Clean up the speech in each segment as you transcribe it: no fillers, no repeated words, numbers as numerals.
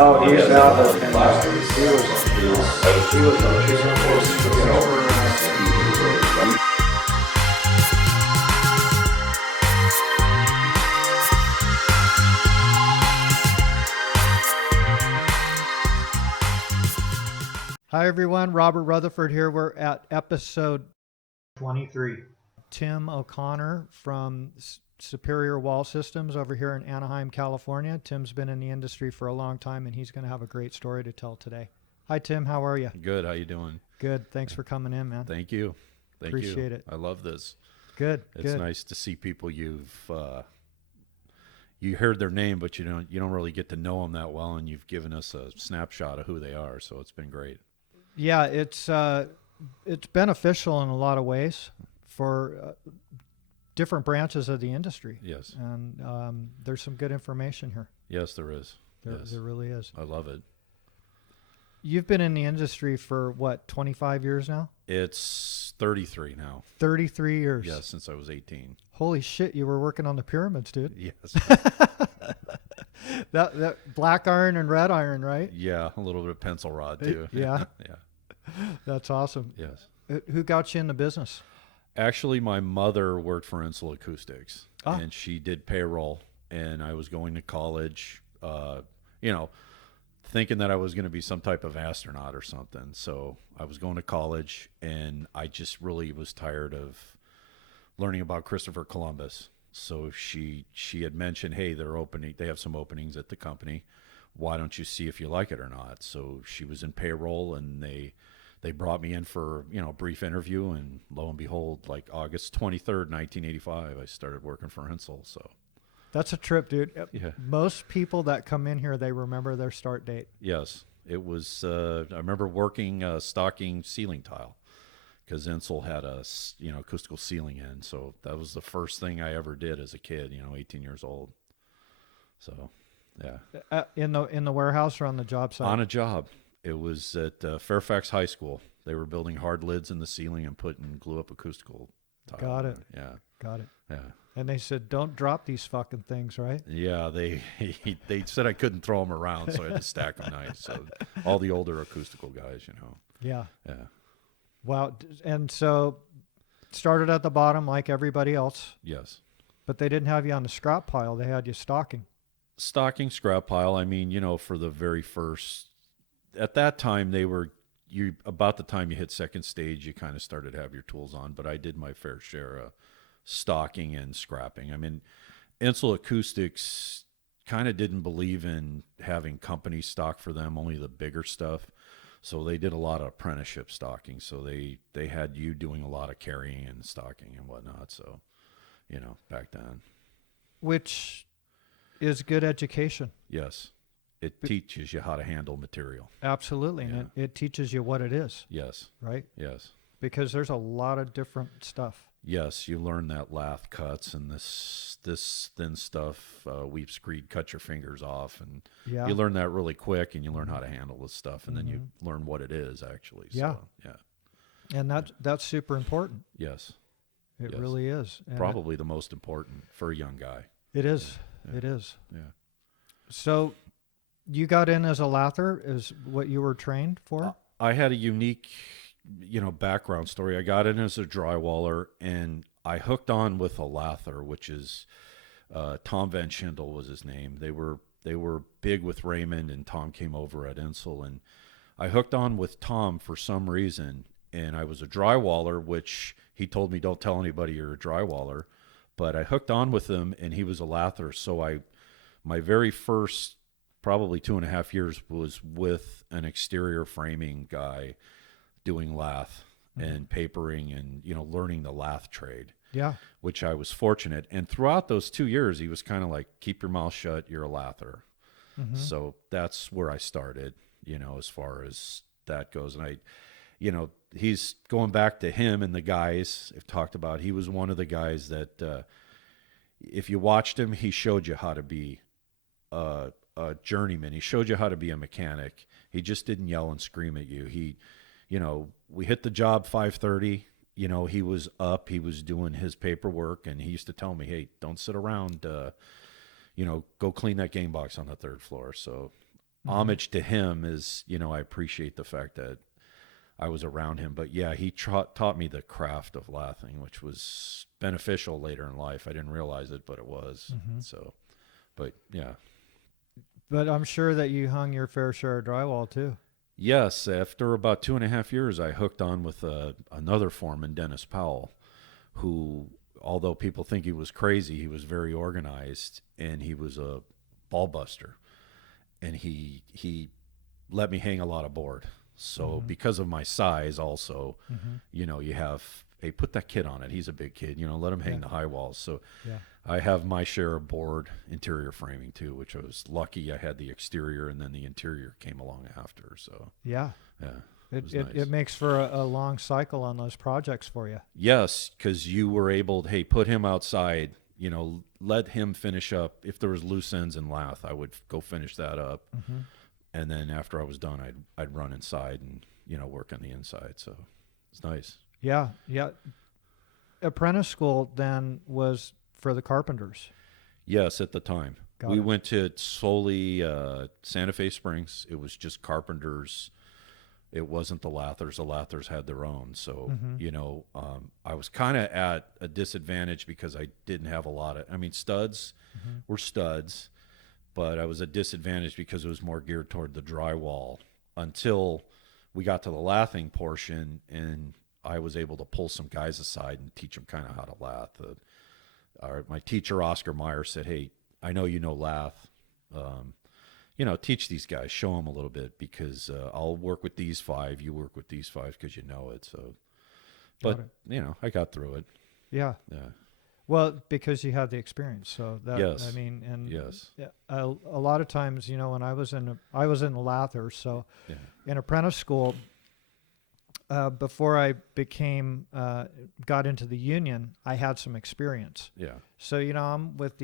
Oh, he's out of plaster. Hi everyone, Robert Rutherford here. We're at episode 23. Tim O'Connor from Superior Wall Systems over here in Anaheim, California. Tim's been in the industry for a long time and he's going to have a great story to tell today. Hi Tim, how are you? Good, how you doing? Good, thanks for coming in, man. Thank you. Appreciate it. I love this. Good, It's nice to see people you heard their name, but you don't really get to know them that well, and you've given us a snapshot of who they are, so it's been great. Yeah, it's beneficial in a lot of ways for different branches of the industry. Yes. And there's some good information here. Yes, there is. There really is. I love it. You've been in the industry for what, 25 years now? It's 33 now. 33 years. Yes, since I was 18. Holy shit, you were working on the pyramids, dude. Yes. that black iron and red iron, right? Yeah, a little bit of pencil rod too. Yeah. Yeah. That's awesome. Yes. Who got you in the business? Actually, my mother worked for Insel Acoustics, Ah. and she did payroll, and I was going to college, thinking that I was going to be some type of astronaut or something. So I was going to college, and I just really was tired of learning about Christopher Columbus. So she had mentioned, hey, they have some openings at the company. Why don't you see if you like it or not? So she was in payroll, and they brought me in for a brief interview, and lo and behold, like August 23rd, 1985, I started working for Insel. So That's a trip, dude. yeah. Most people that come in here, they remember their start date. Yes, it was. I remember working stocking ceiling tile because Insel had a acoustical ceiling in, so that was the first thing I ever did as a kid. 18 years old. So, yeah. In the warehouse or on the job site? On a job. It was at Fairfax High School. They were building hard lids in the ceiling and putting glue up acoustical tile. Got it. Yeah. Got it. Yeah. And they said, don't drop these fucking things, right? Yeah, they said I couldn't throw them around, so I had to stack them nice. So all the older acoustical guys, Yeah. Yeah. Wow. And so started at the bottom like everybody else, Yes. but they didn't have you on the scrap pile. They had you stocking. Stocking, scrap pile. I mean, for the very first, at that time, about the time you hit second stage, you kind of started to have your tools on, but I did my fair share of stocking and scrapping. I mean, Insel Acoustics kind of didn't believe in having companies stock for them, only the bigger stuff. So they did a lot of apprenticeship stocking. So they had you doing a lot of carrying and stocking and whatnot. So, back then. Which is good education. Yes. It teaches you how to handle material. Absolutely. Yeah. And it teaches you what it is, Yes. right? Yes. Because there's a lot of different stuff. Yes, you learn that lath cuts and this thin stuff, weep screed, cut your fingers off, and Yeah. you learn that really quick, and you learn how to handle this stuff, and then you learn what it is actually. Yeah. So, yeah. And that's super important. Yes. It Yes. really is. And Probably the most important for a young guy. It is. Yeah. It is. Yeah. So you got in as a lather is what you were trained for? I had a unique, background story. I got in as a drywaller, and I hooked on with a lather, which is Tom Van Schindel was his name. They were big with Raymond, and Tom came over at Insel, and I hooked on with Tom for some reason, and I was a drywaller, which he told me, don't tell anybody you're a drywaller, but I hooked on with him, and he was a lather. So my very first probably 2.5 years was with an exterior framing guy doing lath and papering and, learning the lath trade. Yeah. Which I was fortunate. And throughout those 2 years, he was kind of like, keep your mouth shut, you're a lather. So that's where I started, as far as that goes. And he's going back to him and the guys I've talked about. He was one of the guys that, if you watched him, he showed you how to be a journeyman. He showed you how to be a mechanic. He just didn't yell and scream at you. We hit the job 5:30. He was up, he was doing his paperwork, and he used to tell me, hey, don't sit around, go clean that game box on the third floor. So homage to him is, I appreciate the fact that I was around him. But yeah, he taught me the craft of lathing, which was beneficial later in life. I didn't realize it, but it was. So, but yeah. But I'm sure that you hung your fair share of drywall too. Yes, after about 2.5 years, I hooked on with another foreman, Dennis Powell, who, although people think he was crazy, he was very organized, and he was a ball buster. And he let me hang a lot of board. So because of my size also, you have, hey, put that kid on it. He's a big kid, let him hang the high walls. So I have my share of board interior framing too, which I was lucky. I had the exterior, and then the interior came along after. So yeah, it was nice. It makes for a long cycle on those projects for you. Yes, because you were able to, hey, put him outside, let him finish up. If there was loose ends in lath, I would go finish that up. And then after I was done, I'd run inside and, work on the inside. So it's nice. Yeah. Yeah. Apprentice school then was for the carpenters. Yes, at the time. Got we it. went to solely Santa Fe Springs. It was just carpenters. It wasn't the lathers. The lathers had their own. So, I was kind of at a disadvantage because I didn't have a lot of, studs were studs, but I was at disadvantage because it was more geared toward the drywall until we got to the lathing portion, and I was able to pull some guys aside and teach them kind of how to lath. My teacher, Oscar Meyer, said, hey, I know you know lath. Teach these guys, show them a little bit, because I'll work with these 5, you work with these 5 because you know it. So, but I got through it. Yeah. Yeah. Well, because you had the experience. So that, Yes. and Yes. a lot of times, when I was in the lather, so in apprentice school, before I got into the union, I had some experience. Yeah. So, I'm with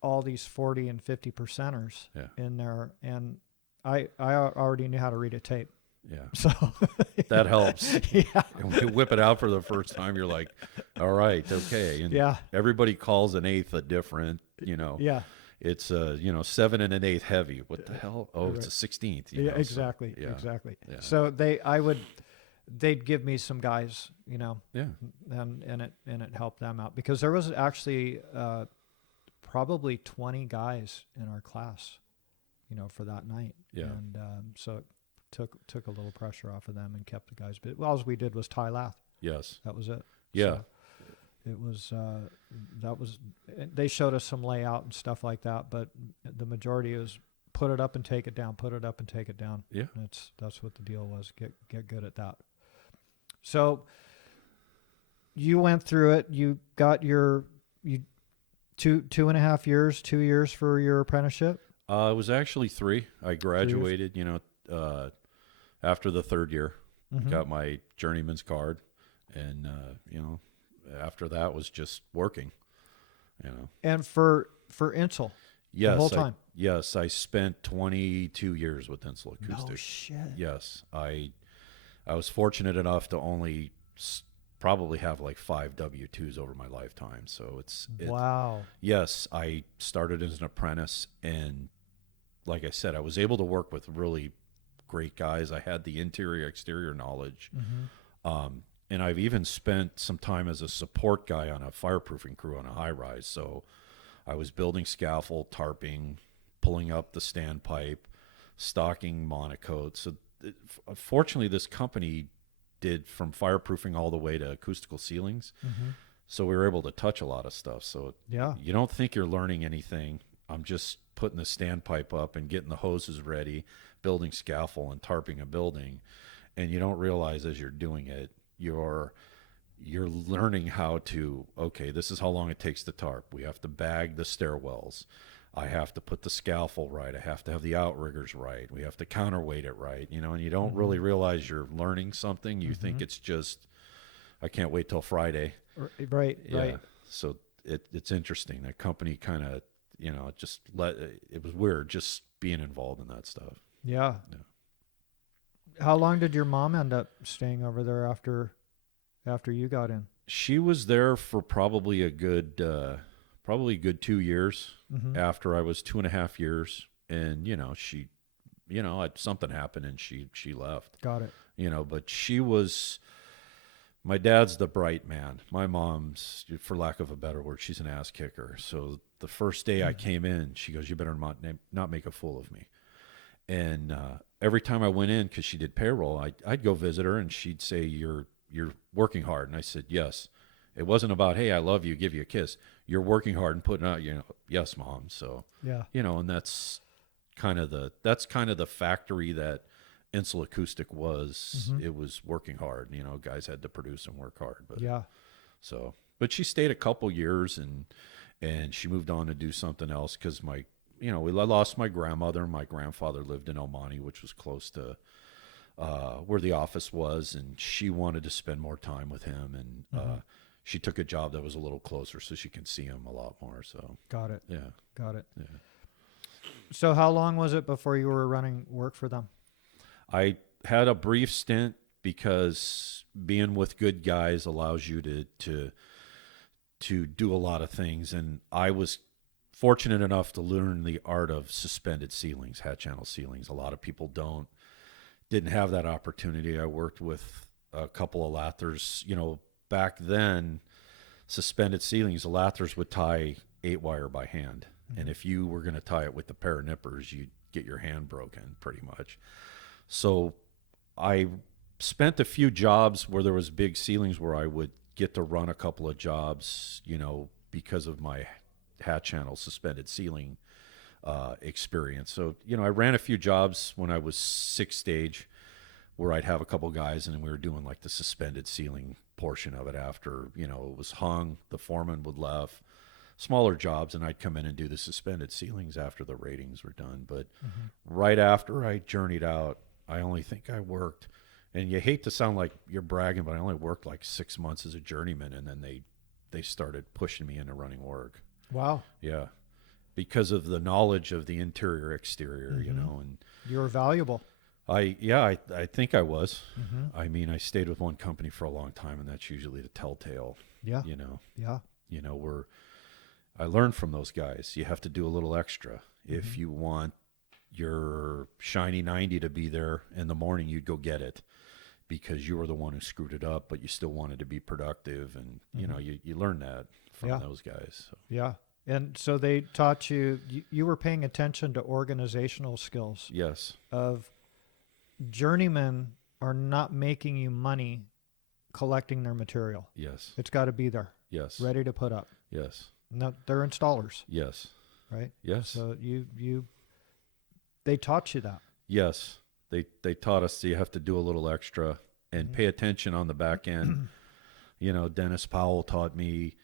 all these 40 and 50 percenters in there, and I already knew how to read a tape. Yeah. So that helps. Yeah. And when you whip it out for the first time, you're like, all right, okay. And everybody calls an eighth a different, Yeah. It's 7 and an eighth heavy. What the hell? Oh, it's a 16th. Yeah, exactly. So, Exactly. Yeah. So they'd give me some guys, Yeah. and it helped them out, because there was actually probably 20 guys in our class, for that night. Yeah. And so it took a little pressure off of them and kept the guys. But all we did was tie lath. Yes. That was it. Yeah. So it was they showed us some layout and stuff like that, but the majority is put it up and take it down, put it up and take it down. Yeah. That's what the deal was. Get good at that. So you went through it. You got you 2.5 years, 2 years for your apprenticeship. It was actually 3. I graduated, after the 3rd year, got my journeyman's card, and after that was just working, And for Insel, yes, the whole time. Yes, I spent 22 years with Insel Acoustic. No shit. Yes, I was fortunate enough to only probably have like 5 W-2s over my lifetime. So wow. Yes, I started as an apprentice, and like I said, I was able to work with really great guys. I had the interior, exterior knowledge. And I've even spent some time as a support guy on a fireproofing crew on a high-rise. So I was building scaffold, tarping, pulling up the standpipe, stocking monocoats. So fortunately, this company did from fireproofing all the way to acoustical ceilings. So we were able to touch a lot of stuff. So you don't think you're learning anything. I'm just putting the standpipe up and getting the hoses ready, building scaffold and tarping a building. And you don't realize as you're doing it, you're learning how to, okay, this is how long it takes to tarp. We have to bag the stairwells. I have to put the scaffold right. I have to have the outriggers right. We have to counterweight it right, and you don't really realize you're learning something. You think it's just, I can't wait till Friday. Right. So it's interesting. That company kind of, it was weird just being involved in that stuff. Yeah. How long did your mom end up staying over there after you got in? She was there for probably a good 2 years after I was 2.5 years. and something happened and she left. Got it. But my dad's the bright man. My mom's, for lack of a better word, she's an ass kicker. So the first day I came in, she goes, "You better not make a fool of me." And every time I went in, because she did payroll, I'd go visit her, and she'd say, "You're working hard." And I said, "Yes." It wasn't about, "Hey, I love you, give you a kiss." You're working hard and putting out, "Yes, Mom." So Yeah. and that's kind of the factory that Insel Acoustic was. It was working hard. Guys had to produce and work hard. But Yeah. so, but she stayed a couple years, and she moved on to do something else because we lost my grandmother. My grandfather lived in El Monte, which was close to where the office was, and she wanted to spend more time with him, and she took a job that was a little closer so she could see him a lot more. So Got it. yeah. Got it. Yeah. So how long was it before you were running work for them? I had a brief stint because being with good guys allows you to do a lot of things, and I was fortunate enough to learn the art of suspended ceilings, hat channel ceilings. A lot of people didn't have that opportunity. I worked with a couple of lathers. Back then, suspended ceilings, the lathers would tie 8-wire by hand. And if you were going to tie it with a pair of nippers, you'd get your hand broken pretty much. So I spent a few jobs where there was big ceilings where I would get to run a couple of jobs, because of my hat channel suspended ceiling experience. So, I ran a few jobs when I was 6-stage where I'd have a couple guys and we were doing like the suspended ceiling portion of it after, it was hung, the foreman would left, smaller jobs, and I'd come in and do the suspended ceilings after the ratings were done. But right after I journeyed out, I only think I worked, and you hate to sound like you're bragging, but I only worked like 6 months as a journeyman, and then they started pushing me into running work. Wow. Yeah. Because of the knowledge of the interior, exterior, and You were valuable. I think I was. I mean, I stayed with one company for a long time, and that's usually the telltale. Yeah. Yeah. I learned from those guys. You have to do a little extra. If you want your shiny 90 to be there in the morning, you'd go get it because you were the one who screwed it up, but you still wanted to be productive. And, you learn that from those guys. So. Yeah. And so they taught you were paying attention to organizational skills. Yes. Of journeymen are not making you money collecting their material. Yes. It's got to be there. Yes. Ready to put up. Yes. No, they're installers. Yes. Right? Yes. So they taught you that. Yes. They taught us that you have to do a little extra and pay attention on the back end. Dennis Powell taught me,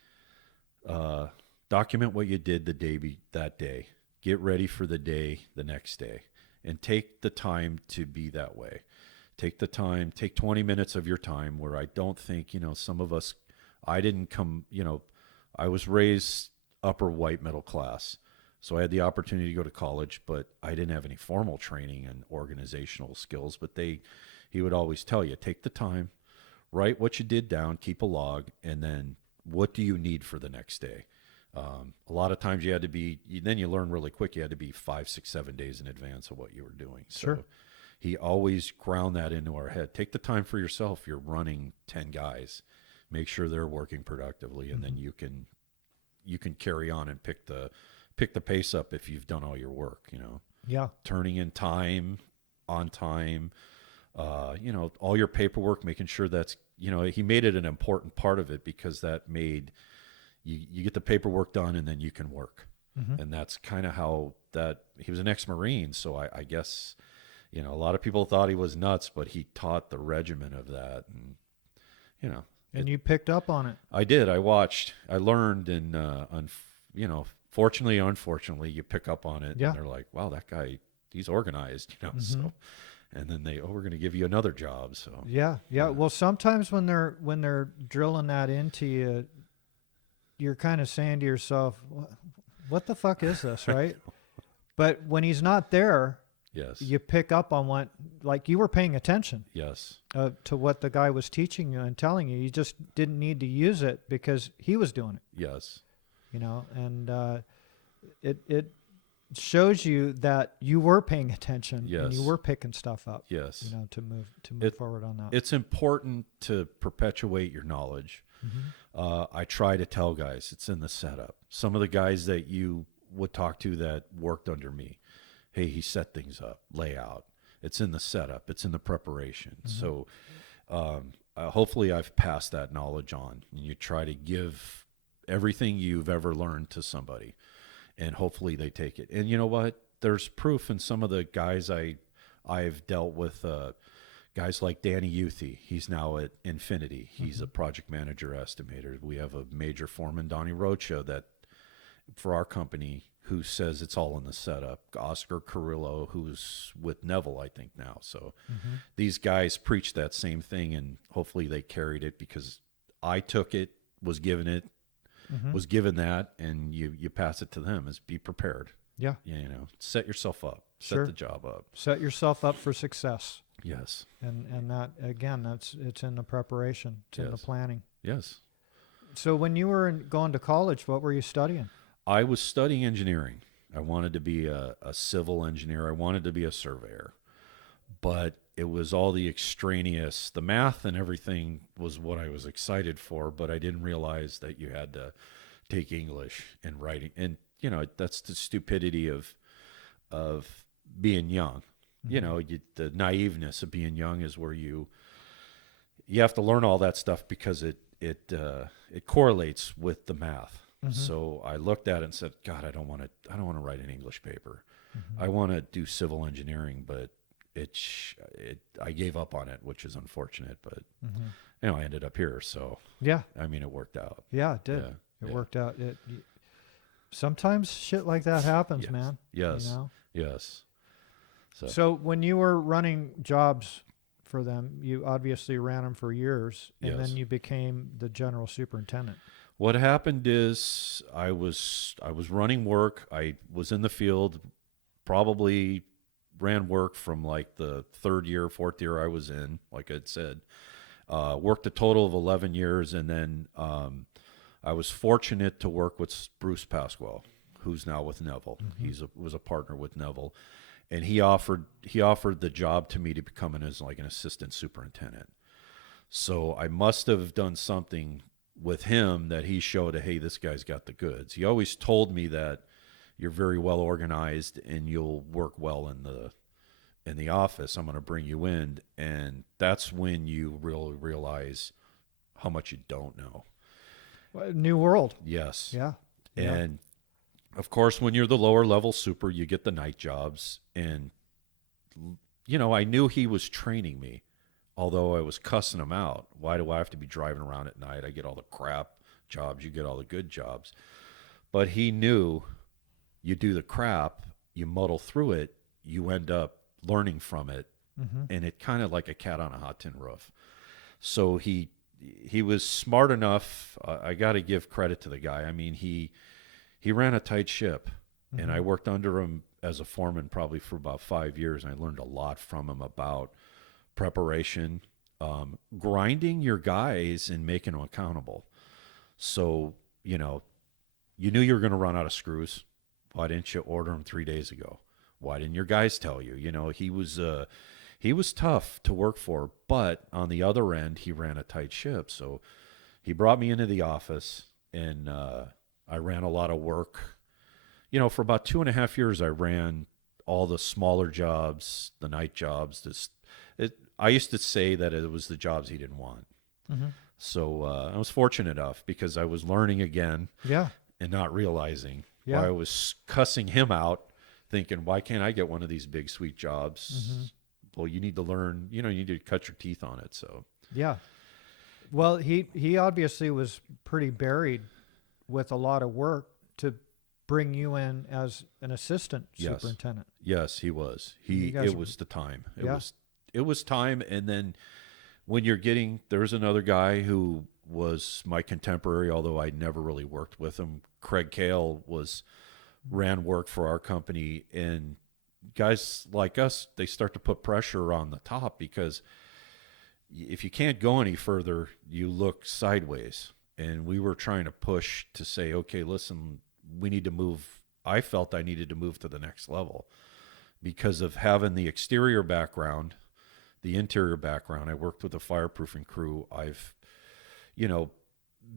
document what you did that day. Get ready for the day the next day. And take the time to be that way. Take 20 minutes of your time where I don't think, some of us, I didn't come, I was raised upper white middle class. So I had the opportunity to go to college, but I didn't have any formal training and organizational skills. But he would always tell you, take the time, write what you did down, keep a log, and then what do you need for the next day? A lot of times then you learn really quick, you had to be 5, 6, 7 days in advance of what you were doing. So Sure. He always ground that into our head. Take the time for yourself. You're running 10 guys. Make sure they're working productively, and then you can carry on and pick the pace up if you've done all your work, Yeah. turning in time, on time, all your paperwork, making sure that's, he made it an important part of it because that made you get the paperwork done and then you can work. And that's kind of how he was an ex-Marine. So I guess, a lot of people thought he was nuts, but he taught the regimen of that. And, And you picked up on it. I did. I watched, I learned, and, fortunately, unfortunately, you pick up on it. Yeah. And they're like, wow, that guy, he's organized, so, and then we're going to give you another job. So Yeah. Well, sometimes when they're drilling that into you, you're kind of saying to yourself, what the fuck is this, right? But when he's not there, yes, you pick up on what, like you were paying attention yes, to what the guy was teaching you and telling you. You just didn't need to use it because he was doing it, yes, and it shows you that you were paying attention and you Yes. were picking stuff up. Yes. You know, to move It- forward on that. It's important to perpetuate your knowledge. I try to tell guys it's in the setup. Some of the guys that you would talk to that worked under me, hey, he set things up, layout. It's in the setup. It's in the preparation. So hopefully I've passed that knowledge on. And you try to give everything you've ever learned to somebody, and hopefully they take it. And you know what? There's proof in some of the guys I've dealt with. Guys like Danny Youthy, he's now at Infinity. He's a project manager estimator. We have a major foreman, Donnie Rocha, that for our company, who says it's all in the setup. Oscar Carrillo, who's with Neville, I think now. So these guys preach that same thing, and hopefully they carried it, because I took it, was given it, was given that, and you pass it to them. Is be prepared. Yeah. You know, set yourself up, Sure. set the job up. Set yourself up for success. Yes. And that, again, it's in the preparation, it's in the Yes. planning. Yes. So when you were going to college, what were you studying? I was studying engineering. I wanted to be a civil engineer. I wanted to be a surveyor. But it was all the extraneous, the math and everything was what I was excited for, but I didn't realize that you had to take English and writing. And, you know, that's the stupidity of being young. You know, the naiveness of being young is where you have to learn all that stuff, because it correlates with the math. So I looked at it and said, God, I don't want to write an English paper. I want to do civil engineering, but I gave up on it, which is unfortunate, but you know, I ended up here. So Yeah. I mean, it worked out. Yeah, it did. Yeah, It yeah. worked out. Sometimes shit like that happens, Yes. man. Yes. You know? Yes. So when you were running jobs for them, you obviously ran them for years, and Yes. then you became the general superintendent. What happened is I was running work. I was in the field, probably ran work from like the third year, fourth year I was in, like I'd said. Worked a total of 11 years, and then I was fortunate to work with Bruce Pasquale, who's now with Neville. Was a partner with Neville, and he offered the job to me to become an assistant superintendent. So I must have done something with him that he showed, hey, this guy's got the goods. He always told me that you're very well organized and you'll work well in the office. I'm going to bring you in, and that's when you really realize how much you don't know. New world. Yes. Yeah. And of course, when you're the lower level super, you get the night jobs. And, you know, I knew he was training me, although I was cussing him out. Why do I have to be driving around at night? I get all the crap jobs. You get all the good jobs. But he knew you do the crap, you muddle through it, you end up learning from it. And it kind of like a cat on a hot tin roof. So he was smart enough. I got to give credit to the guy. I mean, he ran a tight ship, and I worked under him as a foreman probably for about 5 years. And I learned a lot from him about preparation, grinding your guys and making them accountable. So, you know, you knew you were going to run out of screws. Why didn't you order them 3 days ago? Why didn't your guys tell you? You know, he was tough to work for, but on the other end, he ran a tight ship. So he brought me into the office, and I ran a lot of work. You know, for about 2.5 years, I ran all the smaller jobs, the night jobs. I used to say that it was the jobs he didn't want. So I was fortunate enough, because I was learning again Yeah. and not realizing Yeah. why I was cussing him out, thinking, why can't I get one of these big, sweet jobs? Well, you need to learn, you need to cut your teeth on it. So, Yeah. Well, he obviously was pretty buried with a lot of work to bring you in as an assistant Yes. superintendent. yes, he was. You guys It was the time. Yeah. It was time. And then when there's another guy who was my contemporary, although I never really worked with him. Craig Kale ran work for our company, and guys like us, they start to put pressure on the top, because if you can't go any further, you look sideways. And we were trying to push to say, okay, listen, we need to move I felt I needed to move to the next level because of having the exterior background, the interior background. I worked with a fireproofing crew. I've, you know,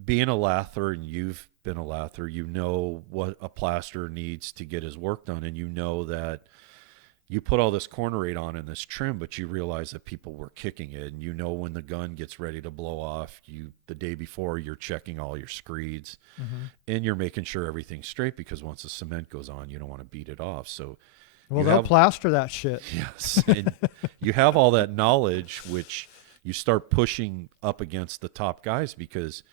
being a lather, and you've been a lather, you know what a plaster needs to get his work done. And you know that you put all this cornerate on in this trim, but you realize that people were kicking it. And you know when the gun gets ready to blow off, the day before, you're checking all your screeds, and you're making sure everything's straight, because once the cement goes on, you don't want to beat it off. So Well, they'll plaster that shit. yes, and you have all that knowledge, which you start pushing up against the top guys, because,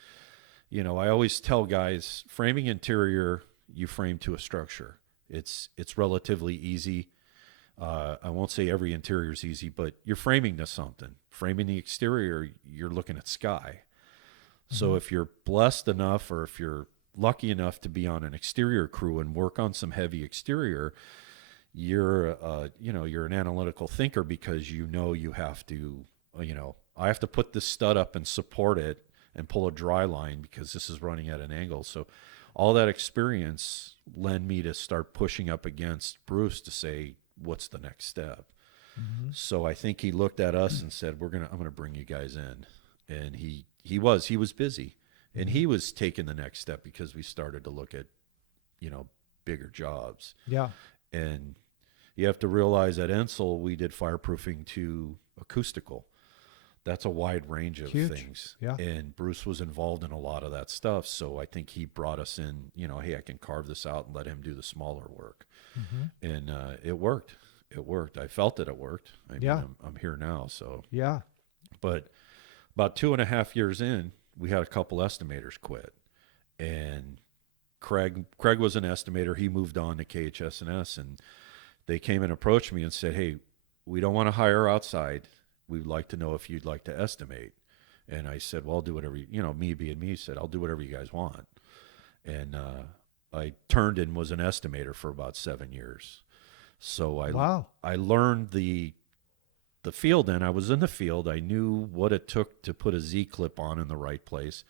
you know, I always tell guys, framing interior, you frame to a structure. It's relatively easy. I won't say every interior is easy, but you're framing to something. Framing the exterior, you're looking at sky. So if you're blessed enough, or if you're lucky enough to be on an exterior crew and work on some heavy exterior, you're an analytical thinker, because you have to, I have to put this stud up and support it and pull a dry line because this is running at an angle. So all that experience led me to start pushing up against Bruce to say, what's the next step? So I think he looked at us and said, I'm going to bring you guys in. And he was busy, and he was taking the next step, because we started to look at, bigger jobs. Yeah. And you have to realize at Ensel, we did fireproofing to acoustical. That's a wide range of things. Yeah. And Bruce was involved in a lot of that stuff. So I think he brought us in, hey, I can carve this out, and let him do the smaller work. And it worked. It worked. I felt that it worked. I mean, I'm here now. So yeah. But about 2.5 years in, we had a couple estimators quit. And Craig was an estimator. He moved on to KHS&S, and they came and approached me and said, hey, we don't want to hire outside. We'd like to know if you'd like to estimate. And I said, well, I'll do whatever, me being me, said, I'll do whatever you guys want. And I turned and was an estimator for about 7 years. So I learned the field, and I was in the field. I knew what it took to put a Z-clip on in the right place.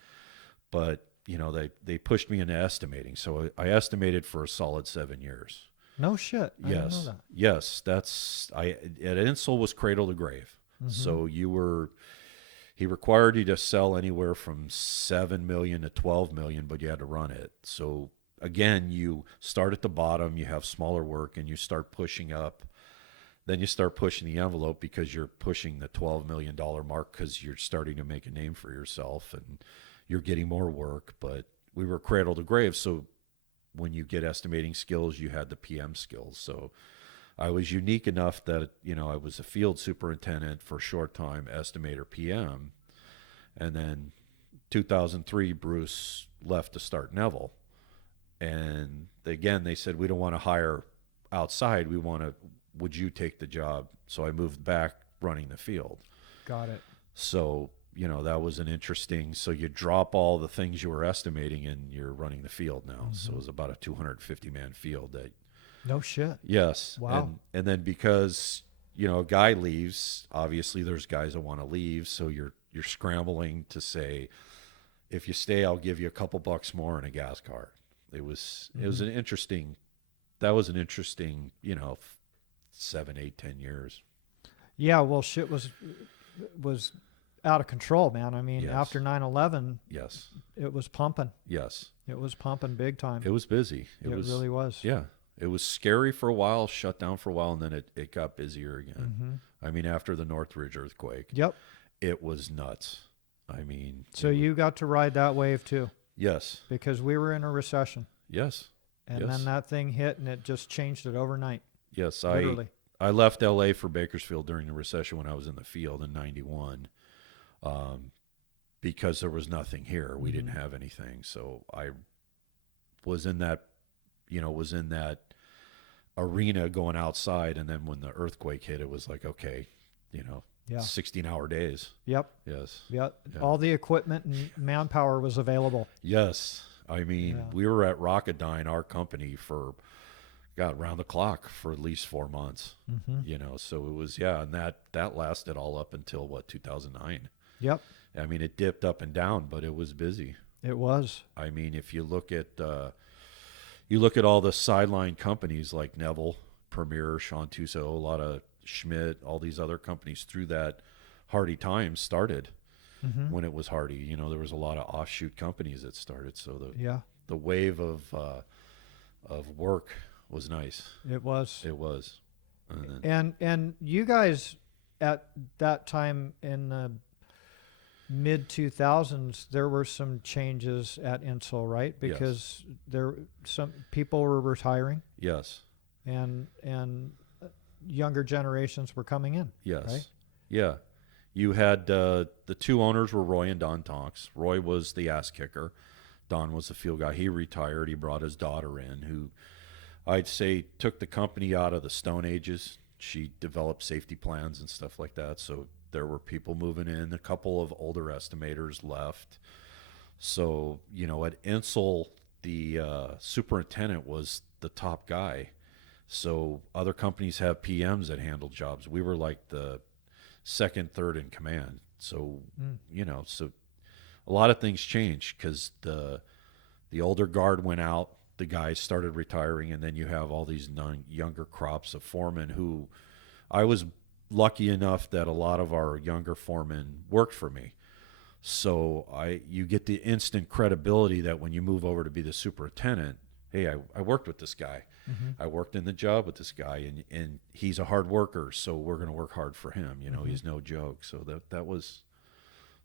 But, they pushed me into estimating. So I estimated for a solid 7 years. No shit. I didn't know that. Yes. At Ensel was cradle to grave. So he required you to sell anywhere from 7 million to 12 million, but you had to run it. So again, you start at the bottom, you have smaller work, and you start pushing up. Then you start pushing the envelope, because you're pushing the $12 million mark, because you're starting to make a name for yourself and you're getting more work. But we were cradle to grave. So when you get estimating skills, you had the PM skills. So I was unique enough that, I was a field superintendent for a short time, estimator, PM. And then 2003, Bruce left to start Neville. And again, they said, we don't want to hire outside. Would you take the job? So I moved back running the field. Got it. So, that was an interesting, so you drop all the things you were estimating and you're running the field now. So it was about a 250-man field that. No shit. Yes. Wow. And then because, a guy leaves, obviously there's guys that want to leave. So you're scrambling to say, if you stay, I'll give you a couple bucks more in a gas card. It was an interesting, 7, 8, 10 years. Yeah. Well, shit was out of control, man. I mean, Yes. after 9/11, Yes. it was pumping. Yes. It was pumping big time. It was busy. It really was. Yeah. It was scary for a while, shut down for a while, and then it got busier again. I mean, after the Northridge earthquake. Yep. It was nuts. I mean. So you got to ride that wave too. Yes. Because we were in a recession. Yes. And then that thing hit, and it just changed it overnight. Yes. Literally. I left LA for Bakersfield during the recession when I was in the field in 91. Because there was nothing here. We didn't have anything. So I was in that, arena going outside. And then when the earthquake hit, it was like, okay, 16-hour days. Yep. Yes. Yep. Yeah. All the equipment and manpower was available. Yes. I mean, we were at Rocketdyne, our company, for round the clock for at least 4 months. So it was, and that lasted all up until 2009. Yep. I mean, it dipped up and down, but it was busy. It was. I mean, if you look at, You look at all the sideline companies like Neville, Premier, Sean Tuso, a lot of Schmidt, all these other companies through that Hardy Times started Mm-hmm. when it was Hardy. You know, there was a lot of offshoot companies that started. So Yeah, the wave of work was nice. it was. It was. And then, And you guys at that time in the mid 2000s, there were some changes at Insull, right? Because there some people were retiring yes. and younger generations were coming in. Yes. Right? Yeah. You had the two owners were Roy and Don Tonks. Roy was the ass kicker. Don was the field guy. He retired. He brought his daughter in, who I'd say took the company out of the Stone Ages. She developed safety plans and stuff like that. So there were people moving in. A couple of older estimators left. So, you know, at Insull, the superintendent was the top guy. So other companies have PMs that handle jobs. We were like the second, third in command. So, you know, so a lot of things changed because the older guard went out, the guys started retiring, and then you have all these younger crops of foremen who I was lucky enough that a lot of our younger foremen worked for me. So you get the instant credibility that when you move over to be the superintendent, hey, I worked with this guy. Mm-hmm. I worked in the job with this guy, and he's a hard worker, so we're going to work hard for him. You know, Mm-hmm. he's no joke. So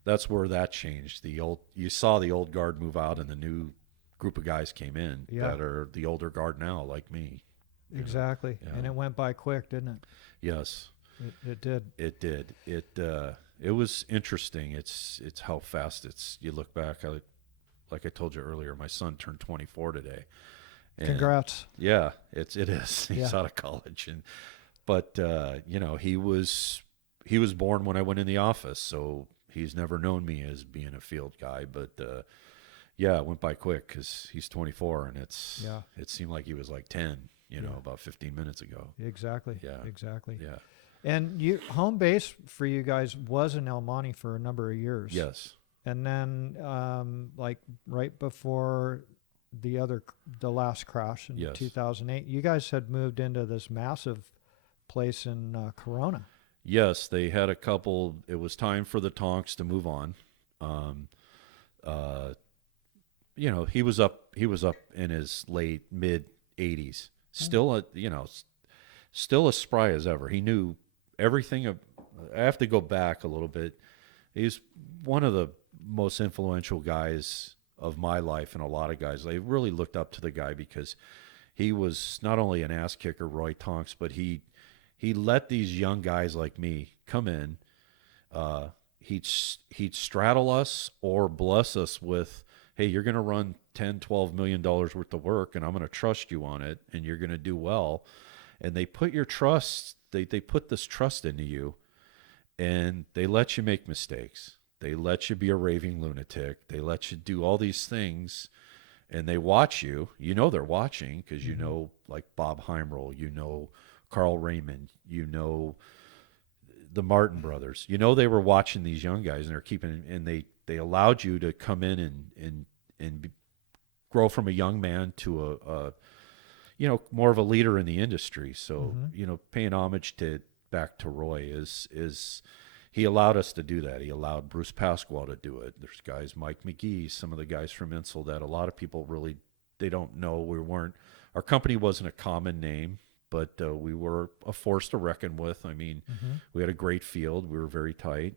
that's where that changed. You saw the old guard move out, and the new group of guys came in that are the older guard now, like me. Exactly. Yeah. And it went by quick, didn't it? Yes, It did. it did. It was interesting. It's how fast you look back. Like I told you earlier, my son turned 24 today. And Congrats. yeah, it is. He's Yeah. out of college, but you know, he was born when I went in the office, so he's never known me as being a field guy. But yeah, it went by quick because he's 24, and it seemed like he was like 10. You know, about 15 minutes ago. Exactly. Yeah. Exactly. Yeah. And home base for you guys was in El Monte for a number of years. Yes. And then, like right before the last crash in Yes. 2008, you guys had moved into this massive place in Corona. Yes, they had a couple. It was time for the Tonks to move on. You know, he was up in his mid 80s. Still still as spry as ever. He knew everything. I have to go back a little bit. He's one of the most influential guys of my life, and a lot of guys. They really looked up to the guy because he was not only an ass kicker, Roy Tonks, but he let these young guys like me come in. He'd straddle us or bless us with, hey, you're going to run $10-12 million worth of work, and I'm going to trust you on it, and you're going to do well. And they put your trust, they put this trust into you, and they let you make mistakes. They let you be a raving lunatic. They let you do all these things, and they watch you. You know they're watching because you know, like Bob Heimrel, you know Carl Raymond, you know the Martin brothers. You know they were watching these young guys, and they're keeping, and they allowed you to come in and grow from a young man to a you know, more of a leader in the industry. So, you know, paying homage back to Roy is he allowed us to do that. He allowed Bruce Pasquale to do it. There's guys, Mike McGee, some of the guys from Insull that a lot of people really, they don't know. Our company wasn't a common name, but we were a force to reckon with. I mean, we had a great field. We were very tight,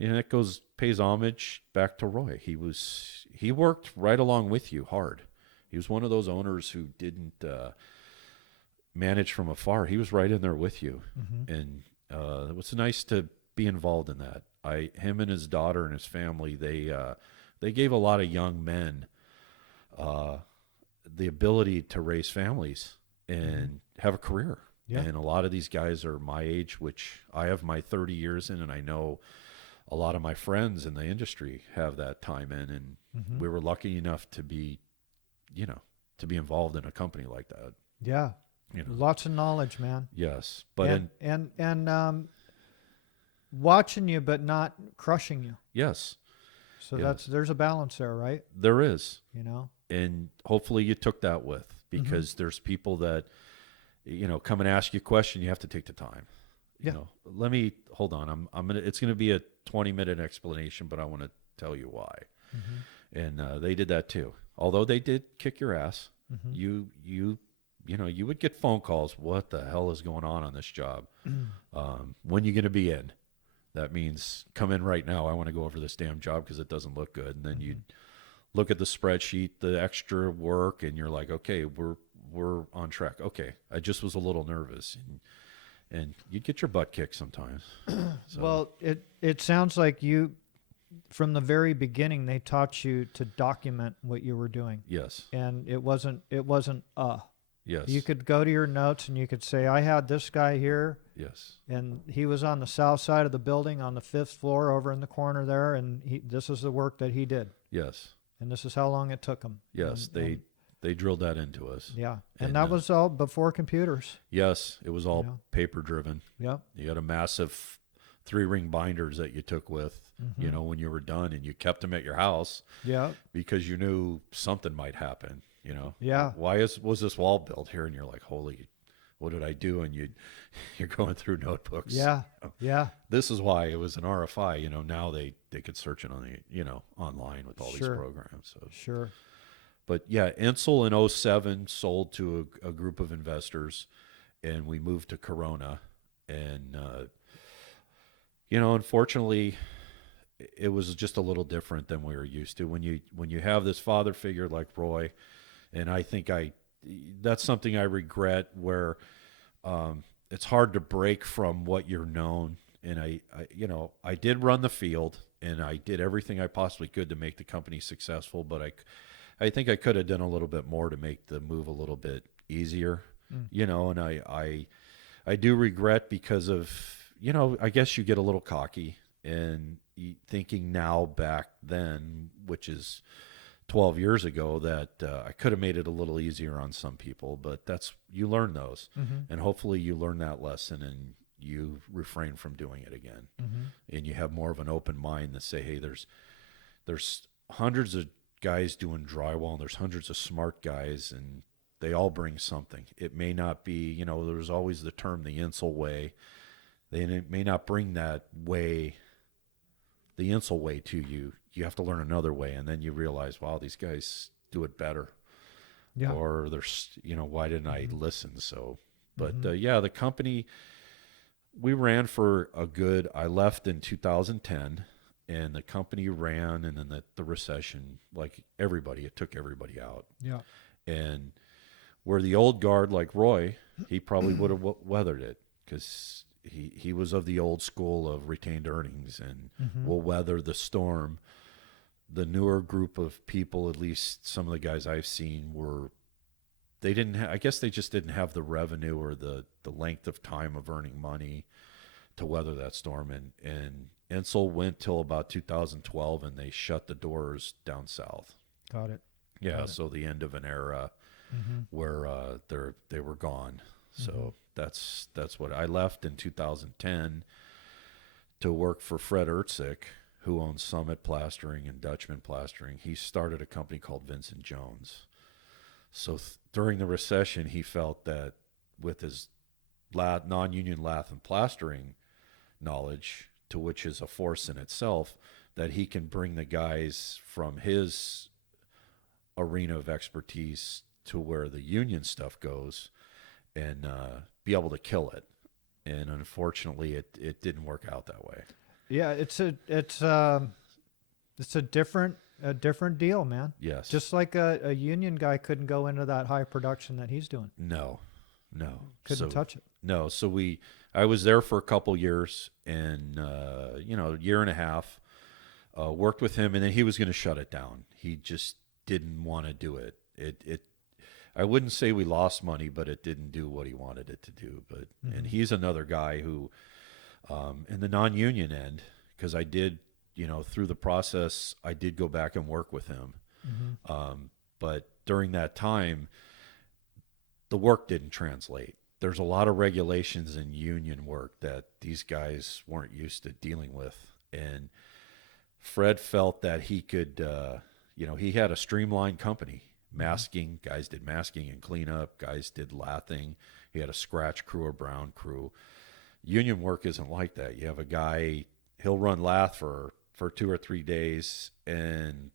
and it pays homage back to Roy. He worked right along with you hard. He was one of those owners who didn't manage from afar. He was right in there with you, and it was nice to be involved in that. Him and his daughter and his family, they gave a lot of young men the ability to raise families and have a career. Yeah. And a lot of these guys are my age, which I have my 30 years in, and I know a lot of my friends in the industry have that time in, and we were lucky enough to be, you know, to be involved in a company like that. Yeah. You know. Lots of knowledge, man. Yes, but and watching you, but not crushing you. yes, So yes. there's a balance there, right? There is. You know. and hopefully you took that with, because there's people that, come and ask you a question. You have to take the time. Yeah. Let me hold on. It's going to be a 20-minute explanation, but I want to tell you why. And they did that too. Although they did kick your ass, you would get phone calls. What the hell is going on this job? When you going to be in? That means come in right now. I want to go over this damn job because it doesn't look good. And then you'd look at the spreadsheet, the extra work, and you're like, okay, we're on track. Okay, I just was a little nervous. And you'd get your butt kicked sometimes. So, Well, it sounds like you, from the very beginning, they taught you to document what you were doing. yes. And it wasn't Yes. You could go to your notes and you could say, I had this guy here, Yes. and he was on the south side of the building on the 5th floor over in the corner there, and this is the work that he did, Yes. and this is how long it took him. Yes. They drilled that into us. Yeah, and And, that was all before computers. Yes. It was all Yeah. paper driven. Yep. You had a massive 3-ring binders that you took with, when you were done, and you kept them at your house Yeah. because you knew something might happen. Yeah. Why was this wall built here? And you're like, holy, what did I do? And you're going through notebooks. Yeah. Yeah. This is why it was an RFI. Now they could search it on the, online with all these Sure. programs. So, Sure. but yeah, Insel in '07 sold to a group of investors, and we moved to Corona. And, unfortunately, it was just a little different than we were used to. When you have this father figure like Roy, and I think that's something I regret, where it's hard to break from what you're known. And I did run the field, and I did everything I possibly could to make the company successful, but I think I could have done a little bit more to make the move a little bit easier, and I do regret, because of, I guess you get a little cocky, and thinking now back then, which is 12 years ago, that I could have made it a little easier on some people, but you learn those, and hopefully you learn that lesson and you refrain from doing it again, and you have more of an open mind to say, hey, there's hundreds of guys doing drywall, and there's hundreds of smart guys, and they all bring something. It may not be, there's always the term the Insel way. They may not bring that way, the Insel way, to you. You have to learn another way, and then you realize, wow, these guys do it better. Yeah. Or there's, why didn't I listen? So, but yeah, the company, we ran for I left in 2010, and the company ran, and then the recession, like everybody, it took everybody out. Yeah. And where the old guard, like Roy, he probably would have weathered it, because he was of the old school of retained earnings and will weather the storm. The newer group of people, at least some of the guys I've seen, I guess they just didn't have the revenue or the length of time of earning money to weather that storm. And Insel went till about 2012, and they shut the doors down south. Got it. Yeah, Got it. so the end of an era where they were gone. So that's what I left in 2010 to work for Fred Ertzik, who owns Summit Plastering and Dutchman Plastering. He started a company called Vincent Jones. So during the recession, he felt that with his non-union lath and plastering knowledge, to which is a force in itself, that he can bring the guys from his arena of expertise to where the union stuff goes, and be able to kill it. And unfortunately, it didn't work out that way. Yeah, it's a different deal, man. Yes. Just like a union guy couldn't go into that high production that he's doing. No. Couldn't touch it. No. So I was there for a couple years, and a year and a half, worked with him, and then he was going to shut it down. He just didn't want to do it. I wouldn't say we lost money, but it didn't do what he wanted it to do. But and he's another guy who, in the non-union end, because I did, through the process, I did go back and work with him. But during that time, the work didn't translate. There's a lot of regulations in union work that these guys weren't used to dealing with. And Fred felt that he could, he had a streamlined company. Masking, guys did masking and cleanup. Guys did lathing. He had a scratch crew, a brown crew. Union work isn't like that. You have a guy, he'll run lath for 2 or 3 days, and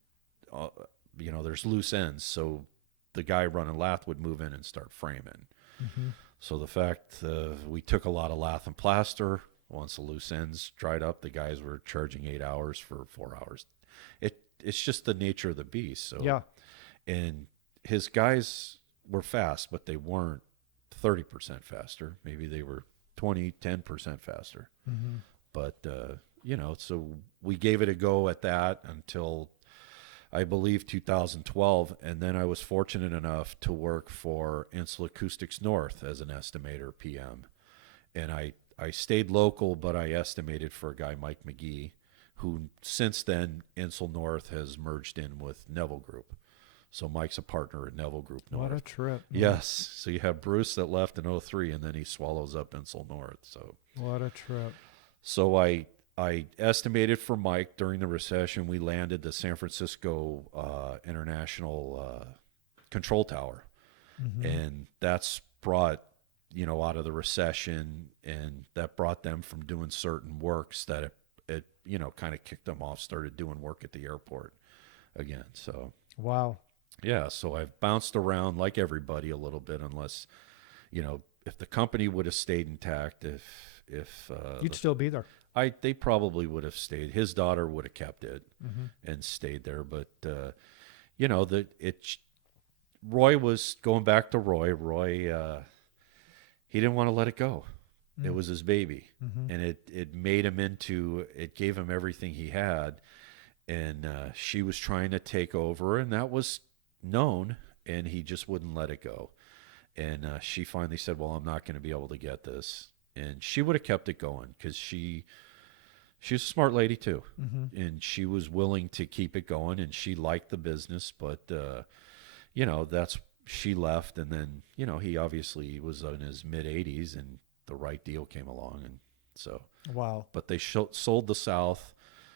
there's loose ends. So the guy running lath would move in and start framing. Mm-hmm. So the fact we took a lot of lath and plaster. Once the loose ends dried up, the guys were charging 8 hours for 4 hours. It's just the nature of the beast. So Yeah. And his guys were fast, but they weren't 30% faster. Maybe they were 10% faster. Mm-hmm. But, so we gave it a go at that until I believe 2012. And then I was fortunate enough to work for Insel Acoustics North as an estimator PM. And I stayed local, but I estimated for a guy, Mike McGee, who since then Insel North has merged in with Neville Group. So Mike's a partner at Neville Group North. What a trip. Man. Yes. So you have Bruce that left in 2003, and then he swallows up Insel North. So what a trip. So I estimated for Mike during the recession. We landed the San Francisco International Control Tower, Mm-hmm. and that's brought out of the recession, and that brought them from doing certain works that it kind of kicked them off, started doing work at the airport again. So Wow. yeah, so I've bounced around like everybody a little bit, unless if the company would have stayed intact, if You'd still be there. they probably would have stayed. His daughter would have kept it Mm-hmm. and stayed there, but Roy was going back to Roy. Roy, he didn't want to let it go. It was his baby, Mm-hmm. and it made him it gave him everything he had, and she was trying to take over, and that was known, and he just wouldn't let it go. And she finally said, well, I'm not going to be able to get this. And she would have kept it going because she's a smart lady too. Mm-hmm. And she was willing to keep it going, and she liked the business, but she left. And then, he obviously was in his mid 80s, and the right deal came along. And so, Wow. but they sold the South,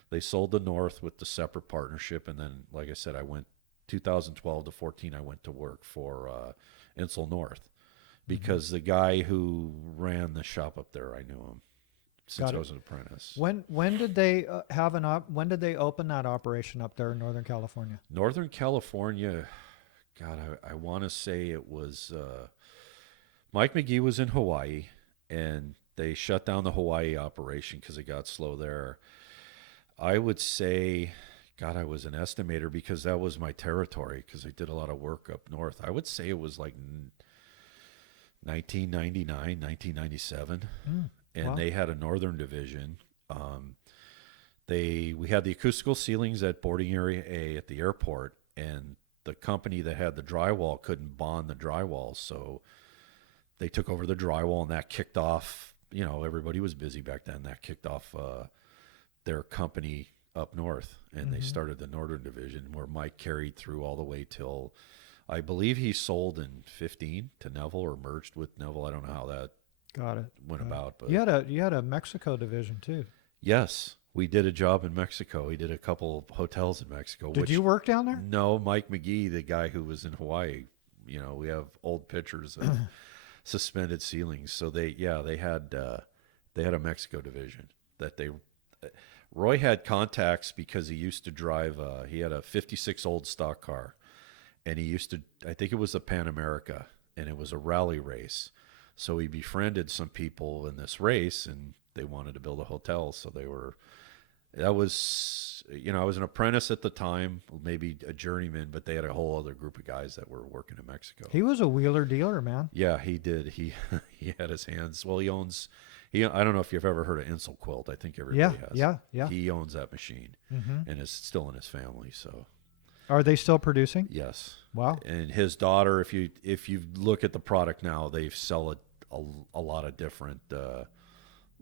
they sold the North with the separate partnership. And then, like I said, I went 2012 to 14, I went to work for Insel North, because the guy who ran the shop up there, I knew him since I was an apprentice. When did they when did they open that operation up there in Northern California? Northern California, God, I want to say it was Mike McGee was in Hawaii, and they shut down the Hawaii operation because it got slow there. I would say, God, I was an estimator because that was my territory, because I did a lot of work up north. I would say it was like 1999, 1997. And Wow. they had a northern division. We had the acoustical ceilings at boarding area A at the airport, and the company that had the drywall couldn't bond the drywall, so they took over the drywall, and that kicked off, everybody was busy back then. That kicked off their company up north, and they started the northern division, where Mike carried through all the way till, I believe he sold in 15 to Neville, or merged with Neville. I don't know how that Got it. went about, but You had a Mexico division too. yes, we did a job in Mexico. We did a couple hotels in Mexico. Did you work down there? No, Mike McGee, the guy who was in Hawaii. We have old pictures of suspended ceilings. So they had a Mexico division that Roy had contacts, because he used to drive. He had a '56 old stock car, and he used to. I think it was the Pan America, and it was a rally race. So he befriended some people in this race, and they wanted to build a hotel. So I was an apprentice at the time, maybe a journeyman, but they had a whole other group of guys that were working in Mexico. He was a wheeler dealer, man. Yeah, he did. He had his hands. Well, I don't know if you've ever heard of Insel Quilt. I think everybody has. Yeah. He owns that machine, Mm-hmm. and is still in his family. So Are they still producing? yes. Wow. And his daughter, if you look at the product now, they sell a lot of different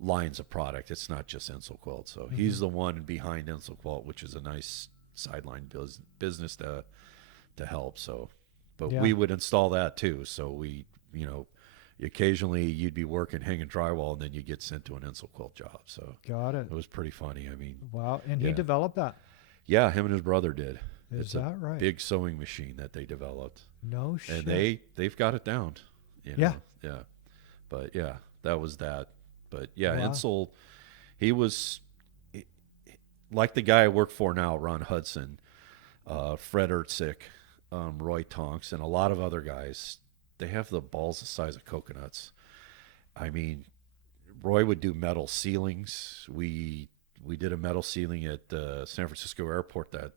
lines of product. It's not just Insel Quilt. So he's the one behind Insel Quilt, which is a nice sideline business to help. So, but Yeah. we would install that too. So we, occasionally you'd be working hanging drywall, and then you get sent to an Insel Quilt job. So Got it. it was pretty funny. I mean, Wow. And he Yeah. developed that. yeah, him and his brother did. Is that right? Big sewing machine that they developed, No shit. and they've got it down. You know? Yeah. Yeah. But yeah, that was that. But yeah, Wow. Insel, he was like the guy I work for now, Ron Hudson, Fred Ertzik, Roy Tonks, and a lot of other guys. They have the balls the size of coconuts. I mean, Roy would do metal ceilings. We did a metal ceiling at San Francisco Airport that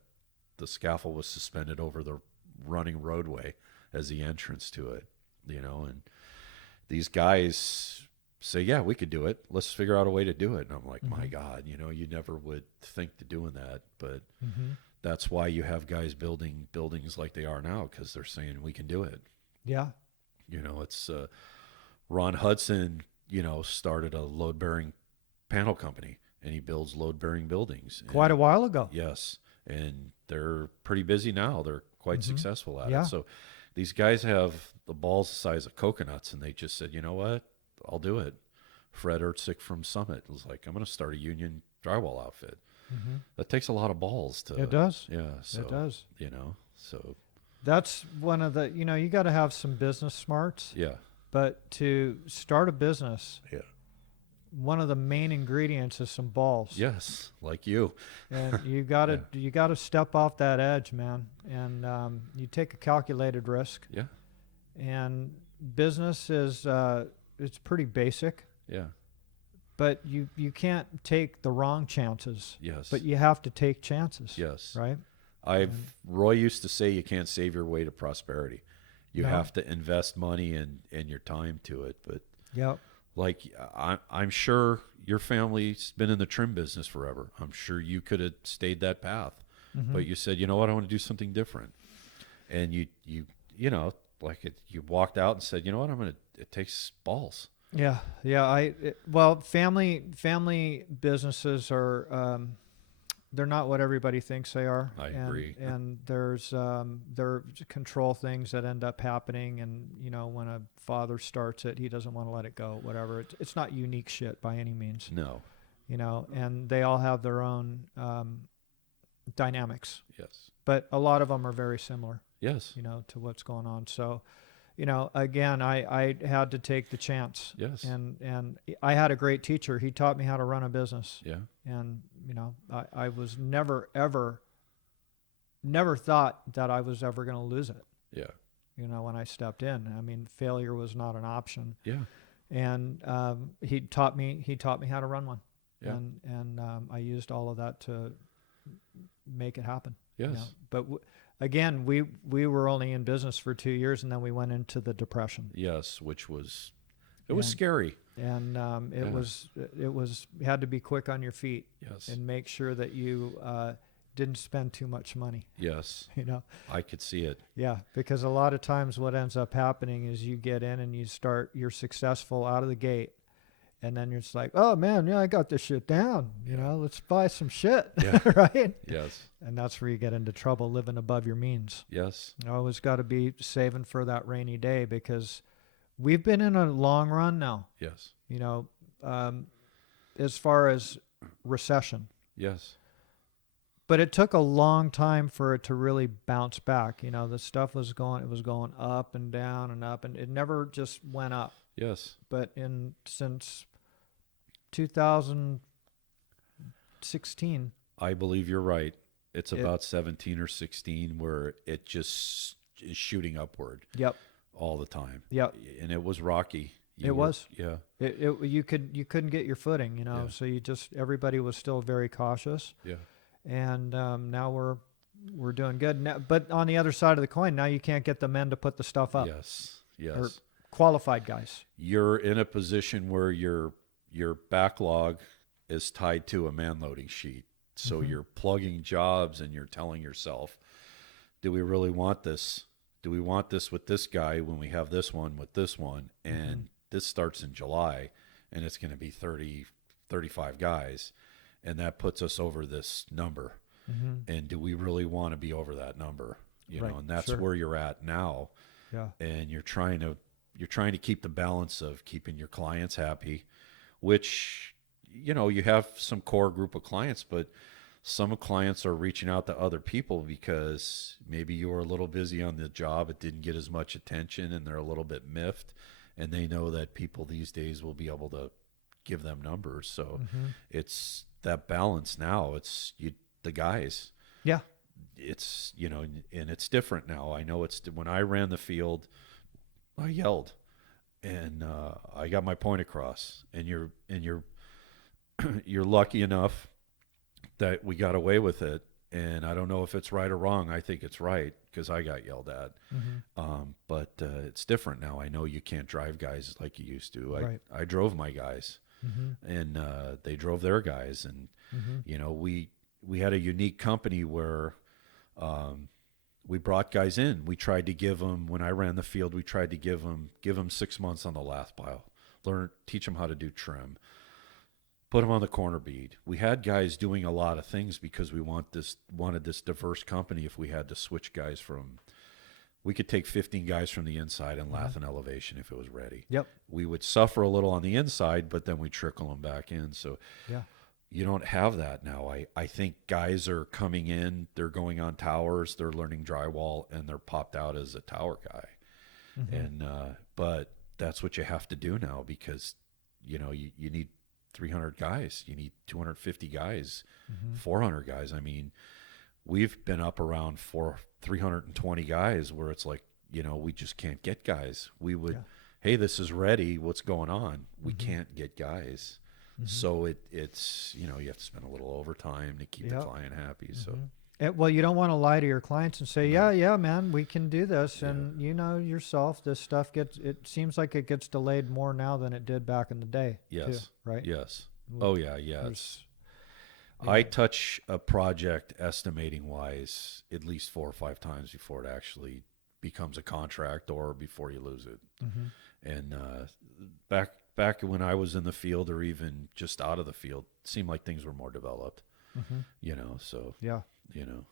the scaffold was suspended over the running roadway as the entrance to it, you know, and these guys say, yeah, we could do it. Let's figure out a way to do it. And I'm like, my God, you know, you never would think to doing that. But that's why you have guys building buildings like they are now, because they're saying we can do it. Yeah. You know, it's Ron Hudson, you know, started a load bearing panel company, and he builds load bearing buildings. Quite a while ago. Yes. And they're pretty busy now. They're quite successful at Yeah. it. So these guys have the balls the size of coconuts, and they just said, you know what? I'll do it. Fred Ertzik from Summit was like, I'm going to start a union drywall outfit. That takes a lot of balls to. It does. Yeah. So, It does. You know, so. That's one of the, you know, you got to have some business smarts. Yeah. But to start a business, Yeah. one of the main ingredients is some balls. Yes. Like you. And you got to you got to step off that edge, man. And you take a calculated risk. Yeah. And business is it's pretty basic, Yeah. but you can't take the wrong chances. Yes. But you have to take chances. Yes. Right? Roy used to say you can't save your way to prosperity. You No. have to invest money and your time to it. But Yep. like I'm sure your family's been in the trim business forever. I'm sure you could have stayed that path, but you said, you know what, I want to do something different. And you know, like you walked out and said, you know what, it takes balls. Yeah, yeah. Well, family businesses are they're not what everybody thinks they are. I agree. And there's there control things that end up happening, and you know, when a father starts it, he doesn't want to let it go. Whatever. It's not unique shit by any means. No. You know, and they all have their own dynamics, Yes. but a lot of them are very similar. Yes. You know, to what's going on. So, you know, again, I had to take the chance. Yes. And I had a great teacher. He taught me how to run a business. Yeah. And, you know, I was never thought that I was ever going to lose it. Yeah. You know, when I stepped in, I mean, failure was not an option. Yeah. And he taught me how to run one. Yeah. And I used all of that to make it happen. Yes. You know? But again, we were only in business for 2 years, and then we went into the Depression. Yes, which was scary. And it was you had to be quick on your feet. Yes. And make sure that you didn't spend too much money. Yes. You know. I could see it. Yeah, because a lot of times what ends up happening is you get in and you're successful out of the gate. And then you're just like, oh man, yeah, I got this shit down. You know, let's buy some shit, Yeah. right? Yes. And that's where you get into trouble, living above your means. Yes. You always got to be saving for that rainy day, because we've been in a long run now. Yes. You know, as far as recession, Yes. but it took a long time for it to really bounce back. You know, the stuff was going up and down and up, and it never just went up. Yes. But since 2016. I believe you're right. It's It- about 17 or 16 where it just is shooting upward Yep. all the time. Yep. And it was rocky. It was. Yeah. You couldn't get your footing, you know. Yeah. So everybody was still very cautious. Yeah. And now we're doing good. Now, but on the other side of the coin, now you can't get the men to put the stuff up. Yes. Or Yes. qualified guys. You're in a position where your backlog is tied to a man loading sheet. So Mm-hmm. you're plugging jobs and you're telling yourself, do we really want this? Do we want this with this guy when we have this one with this one? And this starts in July and it's going to be 30, 35 guys. And that puts us over this number. And do we really want to be over that number? You Right, know, and that's sure. where you're at now. Yeah. And you're trying to keep the balance of keeping your clients happy, which, you know, you have some core group of clients, but some clients are reaching out to other people because maybe you were a little busy on the job, it didn't get as much attention, and they're a little bit miffed, and they know that people these days will be able to give them numbers. So it's that balance now. It's the guys. Yeah. It's, and it's different now. I know when I ran the field, I yelled, and I got my point across, and you're you're lucky enough that we got away with it. And I don't know if it's right or wrong. I think it's right because I got yelled at. But it's different now. I know you can't drive guys like you used to. Right. I drove my guys, and they drove their guys. And, we had a unique company where we brought guys in. We tried to give them, when I ran the field, we tried to give them 6 months on the lath pile, teach them how to do trim, put them on the corner bead. We had guys doing a lot of things because we wanted this diverse company. If we had to switch guys we could take 15 guys from the inside and lath an elevation if it was ready. Yep. We would suffer a little on the inside, but then we trickle them back in. So you don't have that now. I think guys are coming in, they're going on towers, they're learning drywall, and they're popped out as a tower guy. And but that's what you have to do now because, you need 300 guys, you need 250 guys, 400 guys. I mean, we've been up around 320 guys where it's like, we just can't get guys. We would, hey, this is ready, what's going on? We can't get guys. So it's, you have to spend a little overtime to keep the client happy. So well, you don't want to lie to your clients and say, yeah, man, we can do this. And yourself, this stuff it seems like it gets delayed more now than it did back in the day. Yes. Too, right? Yes. Oh yeah. Yeah. I touch a project estimating wise at least 4 or 5 times before it actually becomes a contract or before you lose it. And back when I was in the field or even just out of the field, it seemed like things were more developed. So yeah.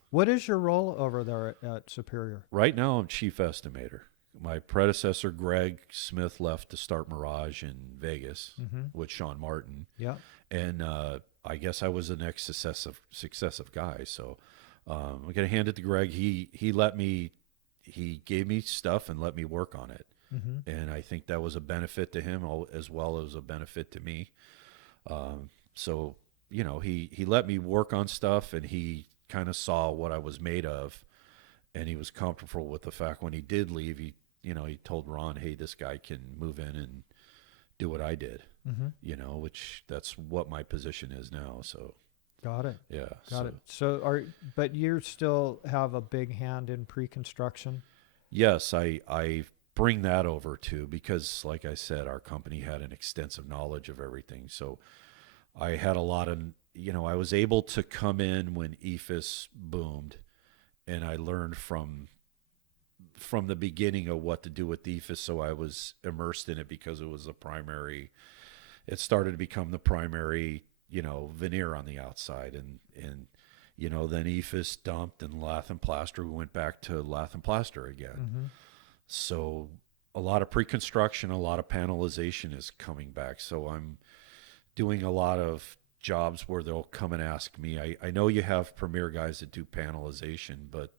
What is your role over there at Superior? Right now I'm chief estimator. My predecessor, Greg Smith, left to start Mirage in Vegas with Sean Martin. Yeah. And I guess I was the next successive guy. So I'm going to hand it to Greg. He gave me stuff and let me work on it. And I think that was a benefit to him as well as a benefit to me. So, he let me work on stuff, and he kind of saw what I was made of, and he was comfortable with the fact when he did leave, he told Ron, hey, this guy can move in and do what I did, which that's what my position is now. So got it. Yeah. Got it. So but you still have a big hand in pre-construction? Yes, I bring that over too, because like I said, our company had an extensive knowledge of everything. So I had a lot of, I was able to come in when eifs boomed, and I learned from the beginning of what to do with eifs. So I was immersed in it because it started to become the primary, veneer on the outside, and then eifs dumped, and lath and plaster, we went back to lath and plaster again. So a lot of pre-construction, a lot of panelization is coming back. So I'm doing a lot of jobs where they'll come and ask me. I know you have premier guys that do panelization, but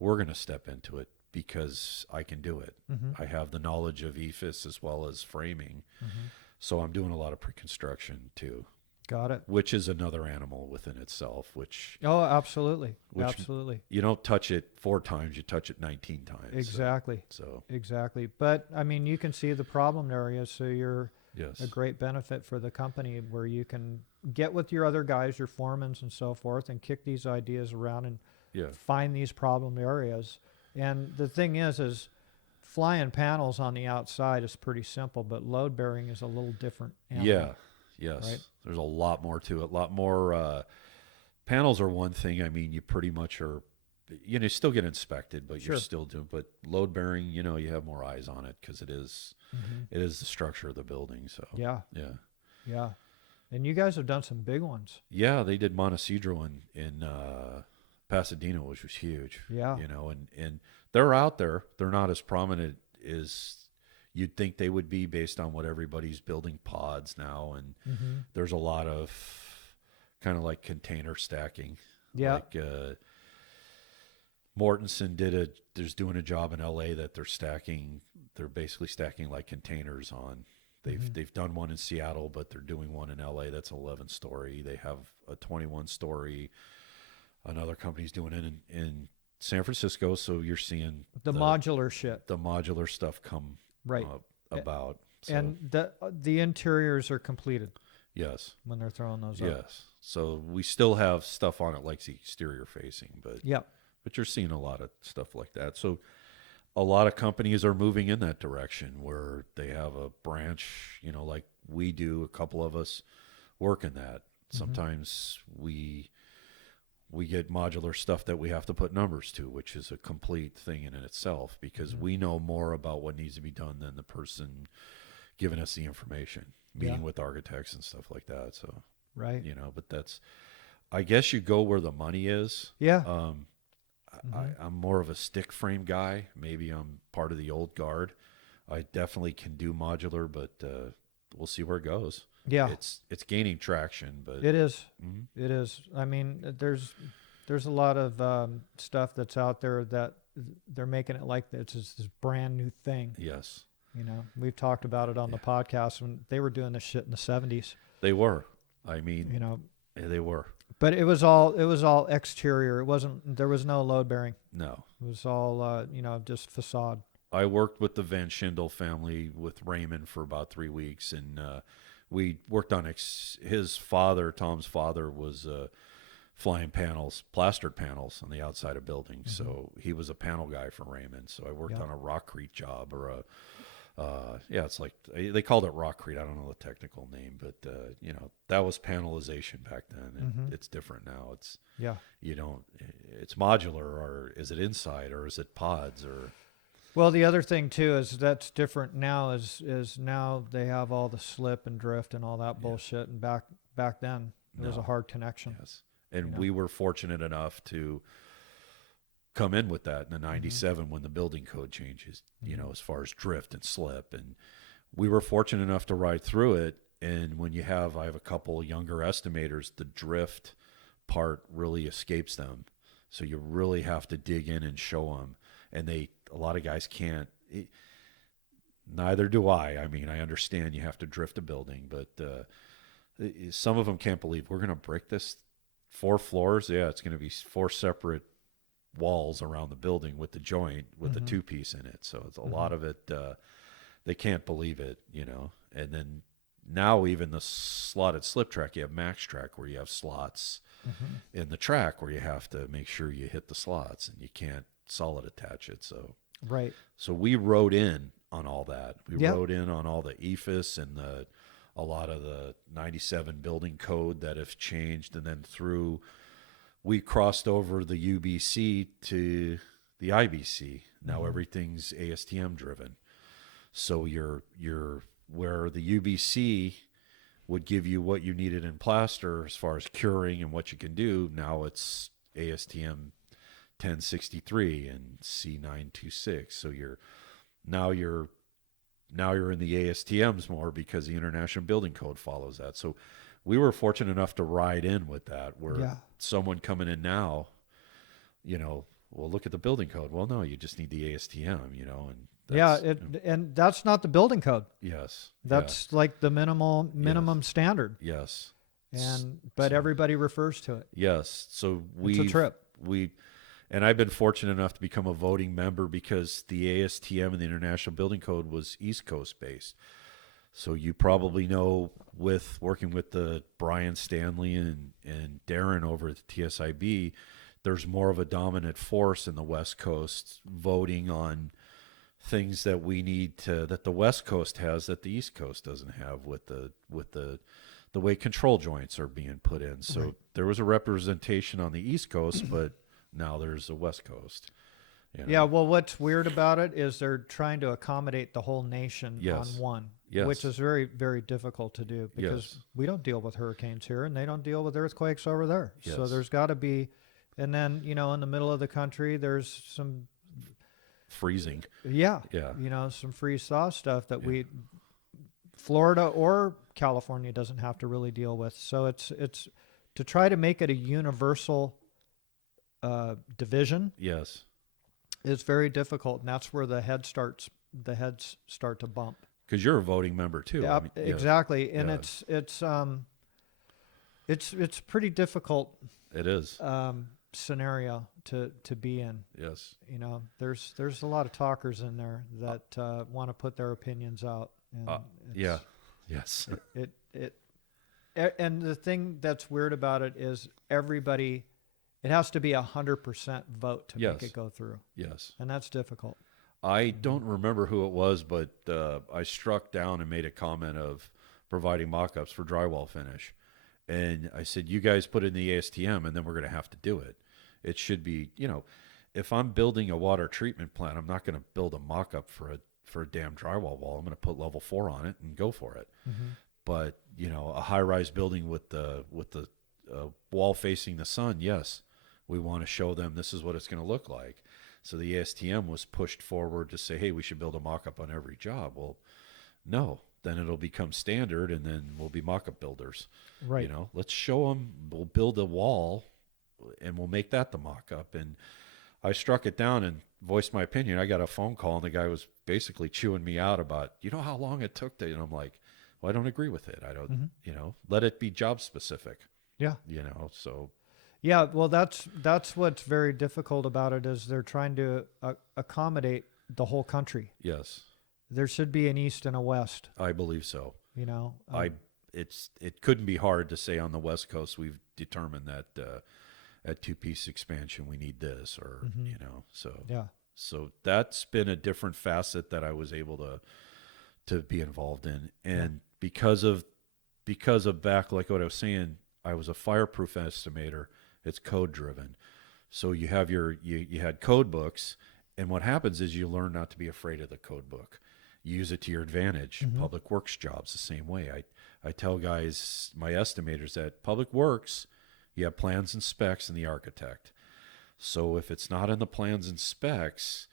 we're going to step into it because I can do it. I have the knowledge of eifs as well as framing. So I'm doing a lot of pre-construction too. Got it. Which is another animal within itself, Oh, absolutely. Absolutely. You don't touch it 4 times, you touch it 19 times. Exactly. So exactly. But I mean, you can see the problem areas, so you're yes. a great benefit for the company where you can get with your other guys, your foremans and so forth, and kick these ideas around and find these problem areas. And the thing is flying panels on the outside is pretty simple, but load bearing is a little different animal. Yeah. Yes. Right? There's a lot more to it. A lot more panels are one thing. I mean, you pretty much are, you still get inspected, but you're still doing, but load bearing, you have more eyes on it because it is the structure of the building. So yeah. And you guys have done some big ones. Yeah, they did Montecedro in Pasadena, which was huge. Yeah. And they're out there. They're not as prominent as you'd think they would be based on what everybody's building pods now. And there's a lot of kind of like container stacking. Yeah. Like Mortensen there's doing a job in LA that they're basically stacking like containers on. They've done one in Seattle, but they're doing one in LA that's 11 story. They have a 21 story. Another company's doing it in San Francisco. So you're seeing the modular shit, the modular stuff come right about. So, and the interiors are completed. Yes. When they're throwing those up. Yes. So we still have stuff on it like the exterior facing, but Yep. But you're seeing a lot of stuff like that. So a lot of companies are moving in that direction where they have a branch, like we do, a couple of us work in that. Sometimes we get modular stuff that we have to put numbers to, which is a complete thing in itself because we know more about what needs to be done than the person giving us the information, meeting with architects and stuff like that. So, right. But I guess you go where the money is. Yeah. I'm more of a stick frame guy. Maybe I'm part of the old guard. I definitely can do modular, but we'll see where it goes. Yeah. It's gaining traction, but it is. It is. I mean, there's a lot of stuff that's out there that they're making it like it's this brand new thing. Yes. We've talked about it on the podcast when they were doing this shit in the 70s. They were. I mean, they were. But it was all exterior. It wasn't. There was no load bearing. No. It was all just facade. I worked with the Van Schindel family with Raymond for about 3 weeks, and we worked on his father. Tom's father was flying panels, plastered panels on the outside of buildings. So he was a panel guy for Raymond. So I worked on a rockcrete job or a. It's like they called it rockcrete. I don't know the technical name, but that was panelization back then, and it's different now. It's it's modular, or is it inside, or is it pods, or? Well, the other thing too is that's different now. Is now they have all the slip and drift and all that bullshit, and back then it was a hard connection. Yes, and we were fortunate enough to come in with that in the 97 when the building code changes, as far as drift and slip. And we were fortunate enough to ride through it. And when I have a couple younger estimators, the drift part really escapes them. So you really have to dig in and show them. And a lot of guys can't, neither do I. I mean, I understand you have to drift a building, but some of them can't believe we're going to break this 4 floors. Yeah, it's going to be 4 separate walls around the building with the joint with the 2-piece in it. So it's a lot of it, they can't believe it, and then now even the slotted slip track, you have max track where you have slots in the track where you have to make sure you hit the slots and you can't solid attach it. So, so we wrote in on all that. We wrote in on all the eifs and a lot of the 97 building code that have changed. And then we crossed over the UBC to the IBC. Now everything's ASTM driven. So you're where the UBC would give you what you needed in plaster as far as curing and what you can do. Now it's ASTM 1063 and C926. So you're in the ASTMs more because the International Building Code follows that. So we were fortunate enough to ride in with that, where someone coming in now, well, look at the building code. Well, no, you just need the ASTM, and and that's not the building code. Yes, that's like the minimum standard. Yes, but everybody refers to it. Yes, so it's a trip. And I've been fortunate enough to become a voting member because the ASTM and the International Building Code was East Coast based. So you probably know, with working with the Brian Stanley and Darren over at the TSIB, there's more of a dominant force in the West Coast voting on things that we need that the West Coast has that the East Coast doesn't have with the way control joints are being put in. So there was a representation on the East Coast, but now there's a West Coast. Yeah, well, what's weird about it is they're trying to accommodate the whole nation on one, which is very, very difficult to do because we don't deal with hurricanes here and they don't deal with earthquakes over there. So there's got to be, and then, in the middle of the country, there's some freezing. Some freeze thaw stuff that Florida or California doesn't have to really deal with. So it's to try to make it a universal division Yes. is very difficult, and that's where the heads start to bump. Because you're a voting member too. Yeah, I mean, yeah. exactly, and Yeah. it's pretty difficult It is. scenario to be in. Yes. You know, there's a lot of talkers in there that want to put their opinions out, and Yeah. Yes. and the thing that's weird about it is everybody. It has to be 100% vote to make Yes. it go through, Yes. and that's difficult. I don't remember who it was, but I struck down and made a comment of providing mock-ups for drywall finish. And I said, you guys put in the ASTM, and then we're going to have to do it. It should be, if I'm building a water treatment plant, I'm not going to build a mock-up for a damn drywall wall. I'm going to put level 4 on it and go for it. Mm-hmm. But, a high-rise building with the wall facing the sun, yes, we want to show them this is what it's going to look like. So the ASTM was pushed forward to say, hey, we should build a mock-up on every job. Well, no, then it'll become standard, and then we'll be mock-up builders. Right. Let's show them, we'll build a wall, and we'll make that the mock-up. And I struck it down and voiced my opinion. I got a phone call, and the guy was basically chewing me out about, how long it took to, and I'm like, well, I don't agree with it. I don't, let it be job specific. Yeah. So. Yeah, well, that's what's very difficult about it is they're trying to accommodate the whole country. Yes. There should be an east and a west. I believe so. It couldn't be hard to say on the West Coast we've determined that at two-piece expansion we need this, or so. Yeah. So that's been a different facet that I was able to be involved in, and because of back, like what I was saying, I was a fireproof estimator. It's code driven. So you have you had code books, and what happens is you learn not to be afraid of the code book. You use it to your advantage. Mm-hmm. Public works jobs the same way. I tell guys, my estimators, that public works, you have plans and specs and the architect. So if it's not in the plans and specs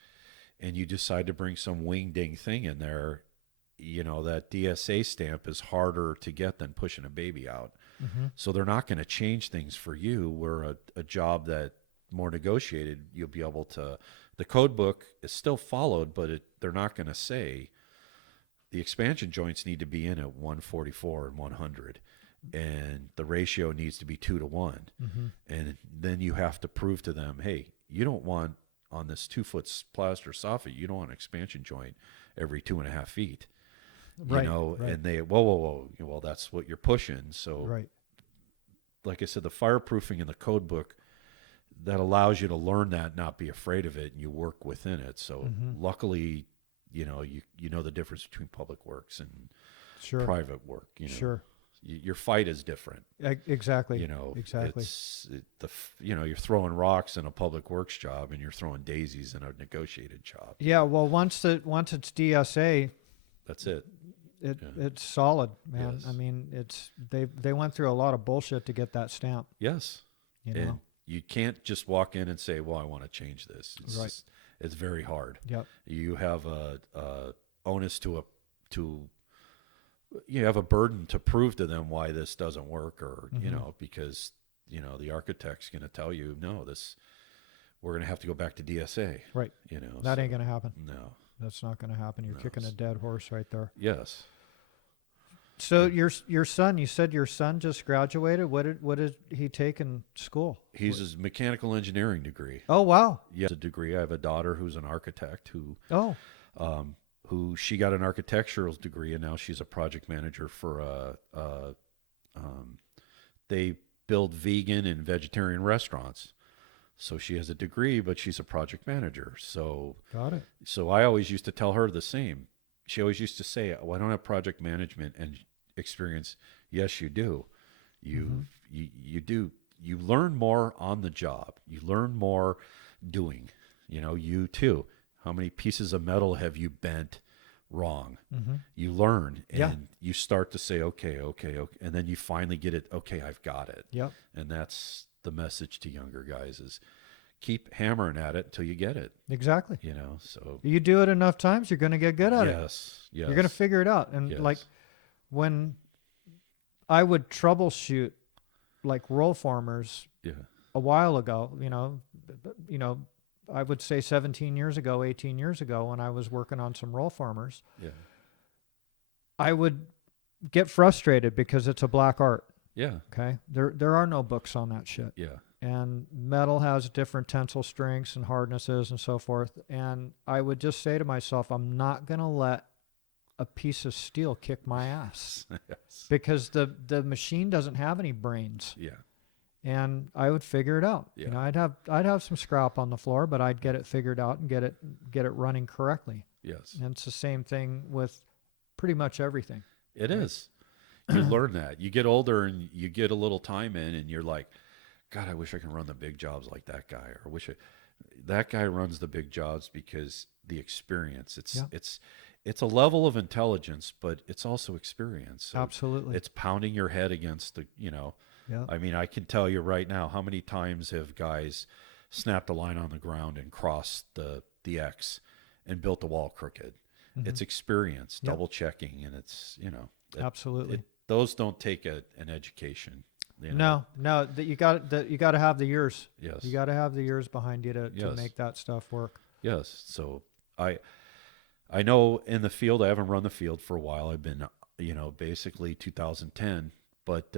and you decide to bring some wing ding thing in there, that DSA stamp is harder to get than pushing a baby out. Mm-hmm. So they're not going to change things for you, where a job that more negotiated, you'll be able to, the code book is still followed, but they're not going to say the expansion joints need to be in at 144 and 100, and the ratio needs to be 2 to 1. Mm-hmm. And then you have to prove to them, hey, you don't want on this 2-foot plaster soffit, you don't want an expansion joint every 2.5 feet. Right, And they, whoa, well, that's what you're pushing. So, right. Like I said, the fireproofing in the code book, that allows you to learn that, not be afraid of it, and you work within it. So luckily, you know the difference between public works and private work. Sure. Your fight is different. Exactly. Exactly. You're throwing rocks in a public works job, and you're throwing daisies in a negotiated job. Yeah. Well, once it's DSA, that's it. It's solid, man. Yes. I mean, they went through a lot of bullshit to get that stamp. Yes. And you can't just walk in and say, well, I want to change this. It's very hard. Yep. You have a onus you have a burden to prove to them why this doesn't work, or because the architect's going to tell you, no, we're going to have to go back to DSA. Right. That ain't going to happen. No. That's not going to happen. You're kicking a dead horse right there. Yes. So your son, you said your son just graduated. What did he take in school? He's his mechanical engineering degree. Oh, wow. Yes, a degree. I have a daughter who's an architect who she got an architectural degree, and now she's a project manager for they build vegan and vegetarian restaurants. So she has a degree, but she's a project manager. So got it. So I always used to tell her the same. She always used to say, "Well, I don't have project management and experience." Yes, you do. You do. You learn more on the job. You learn more doing. You too. How many pieces of metal have you bent wrong? Mm-hmm. You learn, and you start to say, okay, and then you finally get it. Okay, I've got it. Yep. And that's the message to younger guys: is keep hammering at it until you get it. Exactly. So you do it enough times, you're going to get good at it. Yes. You're going to figure it out. And like when I would troubleshoot like roll formers Yeah. a while ago, I would say 17 years ago, 18 years ago, when I was working on some roll formers, Yeah. I would get frustrated because it's a black art. Yeah. Okay. There are no books on that shit. Yeah. And metal has different tensile strengths and hardnesses and so forth. And I would just say to myself, I'm not going to let a piece of steel kick my ass Yes. because the machine doesn't have any brains. Yeah. And I would figure it out. Yeah. I'd have some scrap on the floor, but I'd get it figured out and get it running correctly. Yes. And it's the same thing with pretty much everything. It is. You learn that. You get older and you get a little time in, and you're like, God, I wish I could run the big jobs like that guy, or that guy runs the big jobs because the experience. It's a level of intelligence, but it's also experience. So Absolutely. it's pounding your head against the. Yeah. I mean, I can tell you right now, how many times have guys snapped a line on the ground and crossed the X and built the wall crooked? Mm-hmm. It's experience, Yep. double checking, and it's Absolutely. those don't take an education. No, that you got to have the years. Yes. You got to have the years behind you to Yes. make that stuff work. Yes. So I know in the field, I haven't run the field for a while. I've been, basically 2010, but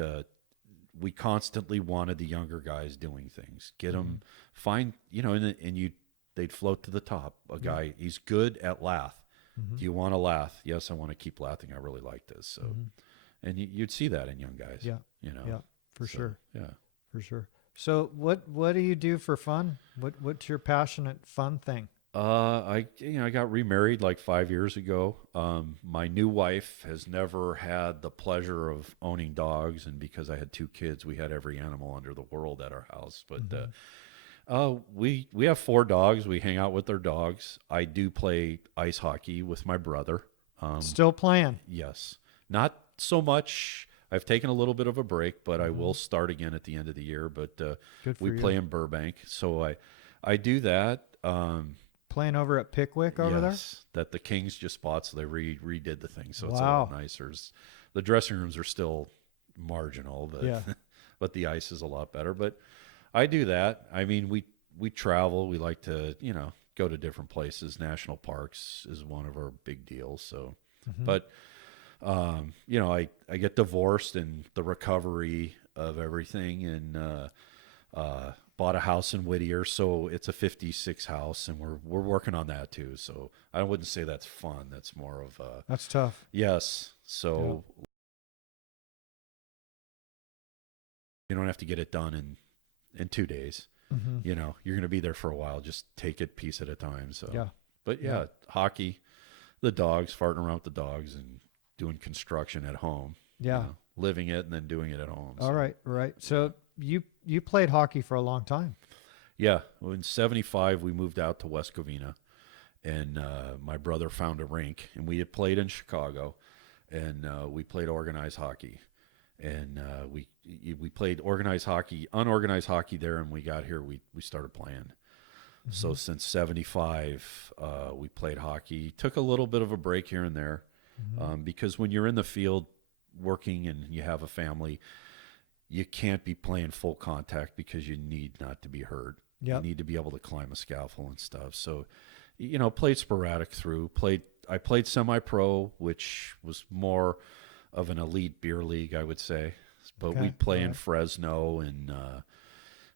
we constantly wanted the younger guys doing things, get them, find, they'd float to the top. A guy, he's good at lath. Mm-hmm. Do you want a lath? Yes, I want to keep lathing. I really like this. So, and you'd see that in young guys. Yeah. Yeah, for sure. Yeah. For sure. So what do you do for fun? What's your passionate fun thing? I got remarried like 5 years ago. My new wife has never had the pleasure of owning dogs, and because I had 2 kids, we had every animal under the world at our house. But we have 4 dogs. We hang out with their dogs. I do play ice hockey with my brother. Still playing? Yes, not so much. I've taken a little bit of a break, but I will start again at the end of the year. But we play in Burbank, so I do that. Playing over at Pickwick over there? Yes, that the Kings just bought, so they redid the thing, so it's a Wow. lot nicer. The dressing rooms are still marginal, but Yeah. but the ice is a lot better. But I do that. I mean, we travel. We like to go to different places. National parks is one of our big deals. So, but I get divorced, and the recovery of everything, and bought a house in Whittier, so it's a 56 house, and we're working on that too. So I wouldn't say that's fun. That's more of That's tough. yes. So you don't have to get it done in 2 days. Mm-hmm. You're going to be there for a while. Just take it piece at a time. So Yeah. but hockey, the dogs, farting around with the dogs, and doing construction at home. Yeah. Living it and then doing it at home. All right. So you played hockey for a long time. Yeah. Well, in 75, we moved out to West Covina, and my brother found a rink, and we had played in Chicago, and we played organized hockey. And we played organized hockey, unorganized hockey there, and we got here, we started playing. So since 75, we played hockey. Took a little bit of a break here and there, because when you're in the field working and you have a family, you can't be playing full contact because you need not to be hurt. Yep. You need to be able to climb a scaffold and stuff. So, played sporadic through. I played semi-pro, which was more of an elite beer league, I would say. But Okay. we'd play All in right. Fresno, and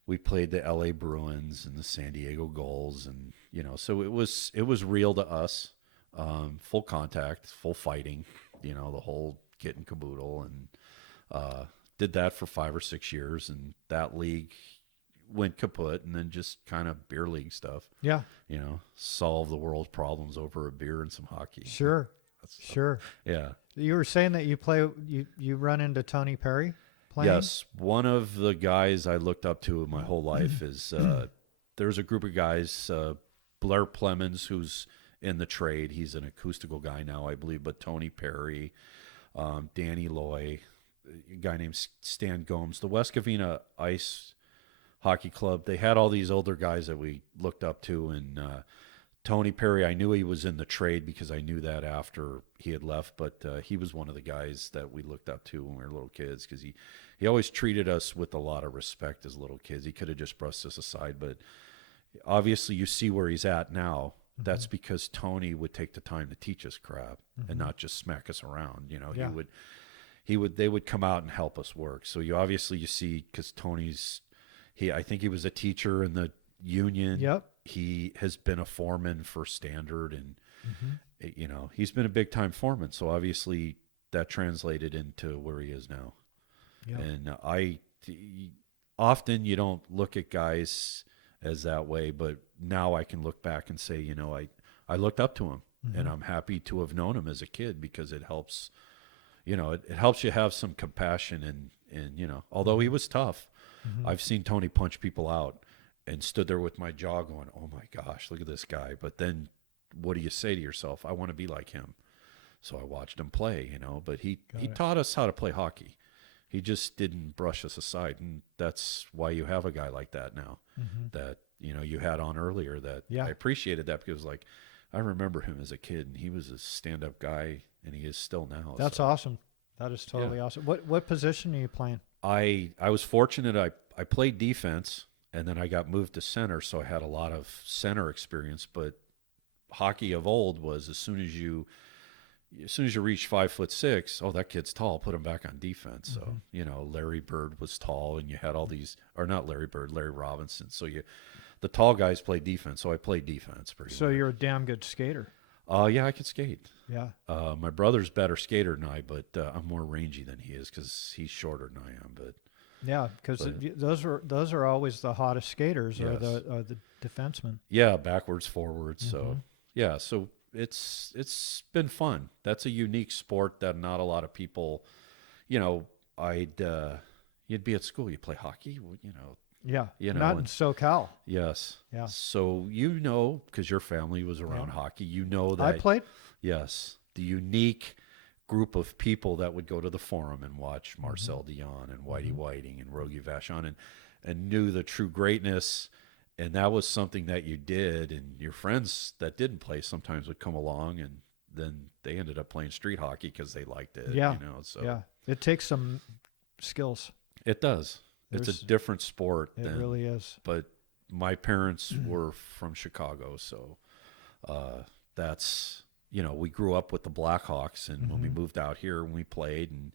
we played the LA Bruins and the San Diego Gulls, and so it was real to us. Full contact, full fighting, the whole kit and caboodle, and did that for 5 or 6 years, and that league went kaput, and then just kind of beer league stuff. Yeah. Solve the world's problems over a beer and some hockey. Sure. Sure. Yeah. You were saying that you run into Tony Perry playing? Yes. One of the guys I looked up to my whole life is there's a group of guys, Blair Plemons, who's in the trade. He's an acoustical guy now, I believe, but Tony Perry, Danny Loy, a guy named Stan Gomes, the West Covina Ice Hockey Club. They had all these older guys that we looked up to, and Tony Perry, I knew he was in the trade because I knew that after he had left, but he was one of the guys that we looked up to when we were little kids because he always treated us with a lot of respect as little kids. He could have just brushed us aside, but obviously you see where he's at now. That's because Tony would take the time to teach us crap and not just smack us around. You know, they would come out and help us work. So you see, because I think he was a teacher in the union. Yep. He has been a foreman for Standard, and you know, he's been a big time foreman. So obviously that translated into where he is now. Yep. And often you don't look at guys as that way, but now I can look back and say, you know, I looked up to him, and I'm happy to have known him as a kid because it helps, you know, it helps you have some compassion and you know, although he was tough, I've seen Tony punch people out and stood there with my jaw going, oh my gosh, look at this guy. But then what do you say to yourself? I want to be like him. So I watched him play, you know, but he taught us how to play hockey. He just didn't brush us aside. And that's why you have a guy like that now that, you know, you had on earlier that I appreciated that because like, I remember him as a kid and he was a stand-up guy and he is still now. That's awesome. That is totally awesome. What position are you playing? I was fortunate. I played defense. And then I got moved to center, so I had a lot of center experience. But hockey of old was as soon as you reach 5'6", oh, that kid's tall, put him back on defense. So, you know, Larry Bird was tall, and you had all these, or not Larry Bird, Larry Robinson. So the tall guys played defense, so I played defense pretty well. So you're a damn good skater. Yeah, I could skate. Yeah. My brother's better skater than I, but I'm more rangy than he is because he's shorter than I am. But yeah, because those are always the hottest skaters, or the defensemen. Yeah, backwards, forwards. So yeah, so it's been fun. That's a unique sport that not a lot of people, you know. You'd be at school, you play hockey, you know. Yeah, you know, not in SoCal. Yes. Yeah. So you know, because your family was around hockey, you know that I played. Yes, the unique group of people that would go to the Forum and watch Marcel Dion and Whitey Whiting and Rogie Vachon and knew the true greatness. And that was something that you did. And your friends that didn't play sometimes would come along, and then they ended up playing street hockey because they liked it. Yeah. You know, so yeah, it takes some skills. It does. It's a different sport. It really is. But my parents were from Chicago, so that's, you know, we grew up with the Blackhawks, and when we moved out here and we played, and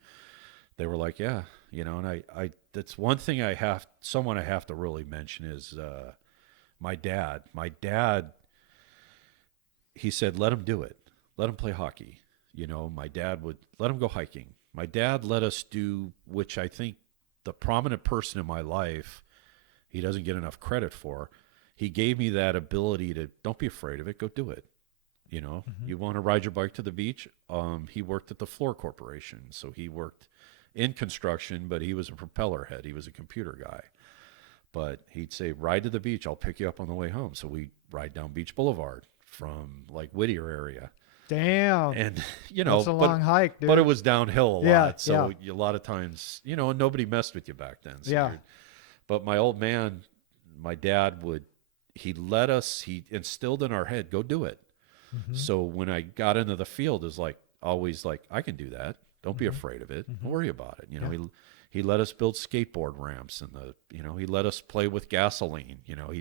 they were like, yeah, you know, and I that's one thing I have to really mention is my dad. My dad, he said, let him do it. Let him play hockey. You know, my dad would let him go hiking. My dad let us do, which I think the prominent person in my life, he doesn't get enough credit for. He gave me that ability to, don't be afraid of it, go do it. You know, you want to ride your bike to the beach? He worked at the Floor Corporation. So he worked in construction, but he was a propeller head. He was a computer guy. But he'd say, ride to the beach. I'll pick you up on the way home. So we ride down Beach Boulevard from like Whittier area. Damn. And, you know, that's a long hike, dude. But it was downhill a lot. So yeah. a lot of times, you know, and nobody messed with you back then. So yeah. But my old man, my dad he instilled in our head, go do it. So when I got into the field, is like always like, I can do that. Don't be afraid of it. Don't worry about it. You know, he let us build skateboard ramps, and he let us play with gasoline. You know,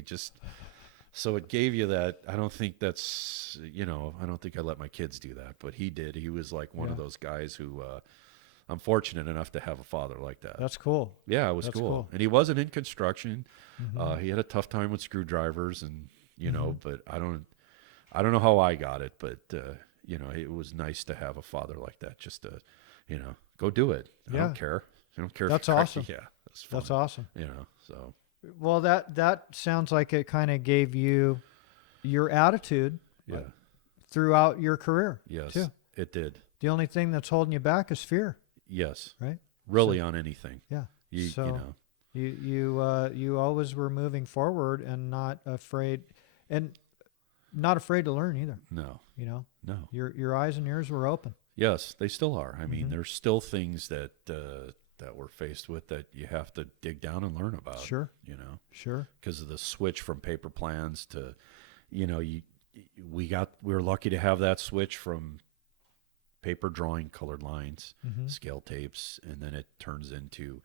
so it gave you that. I don't think that's, you know, I don't think I let my kids do that, but he did. He was like one of those guys who, I'm fortunate enough to have a father like that. That's cool. Yeah, it was cool. And he wasn't in construction. He had a tough time with screwdrivers, and, you know, but I don't know how I got it, but, you know, it was nice to have a father like that, just to, you know, go do it. I don't care. I don't care. That's awesome. Yeah. That's fun. That's awesome. You know, so. Well, that sounds like it kind of gave you your attitude throughout your career. Yes, too. It did. The only thing that's holding you back is fear. Yes. Right? Really, on anything. Yeah. You know. You always were moving forward and not afraid to learn either. No. You know? No. Your eyes and ears were open. Yes, they still are. I mean, there's still things that we're faced with that you have to dig down and learn about. Sure. You know? Sure. Because of the switch from paper plans to, you know, we were lucky to have that switch from paper drawing colored lines, scale tapes, and then it turns into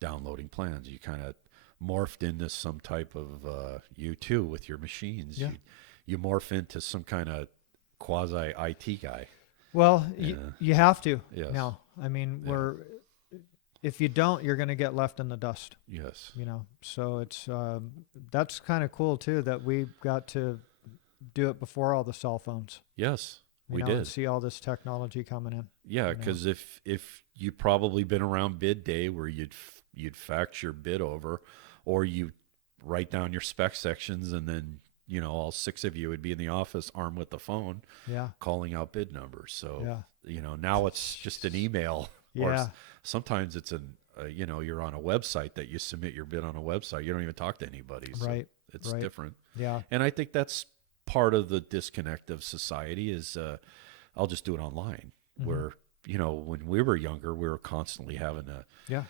downloading plans. You kind of morphed into some type of you too with your machines. Yeah. You morph into some kind of quasi IT guy. Well, you have to Yes. now. I mean, Yeah. if you don't, you're going to get left in the dust. Yes. So it's that's kind of cool too that we got to do it before all the cell phones. Yes, we And did. see all this technology coming in. Yeah, because if you probably been around bid day where you'd fax your bid over, or you write down your spec sections, and then all 6 of you would be in the office armed with the phone, Yeah. calling out bid numbers. So Yeah. now it's just an email, or Yeah. sometimes it's you're on a website that you submit your bid on a website. You don't even talk to anybody. So Right. it's Right. different. Yeah. And I think that's part of the disconnect of society is I'll just do it online. Where, when we were younger, we were constantly having to, Yeah.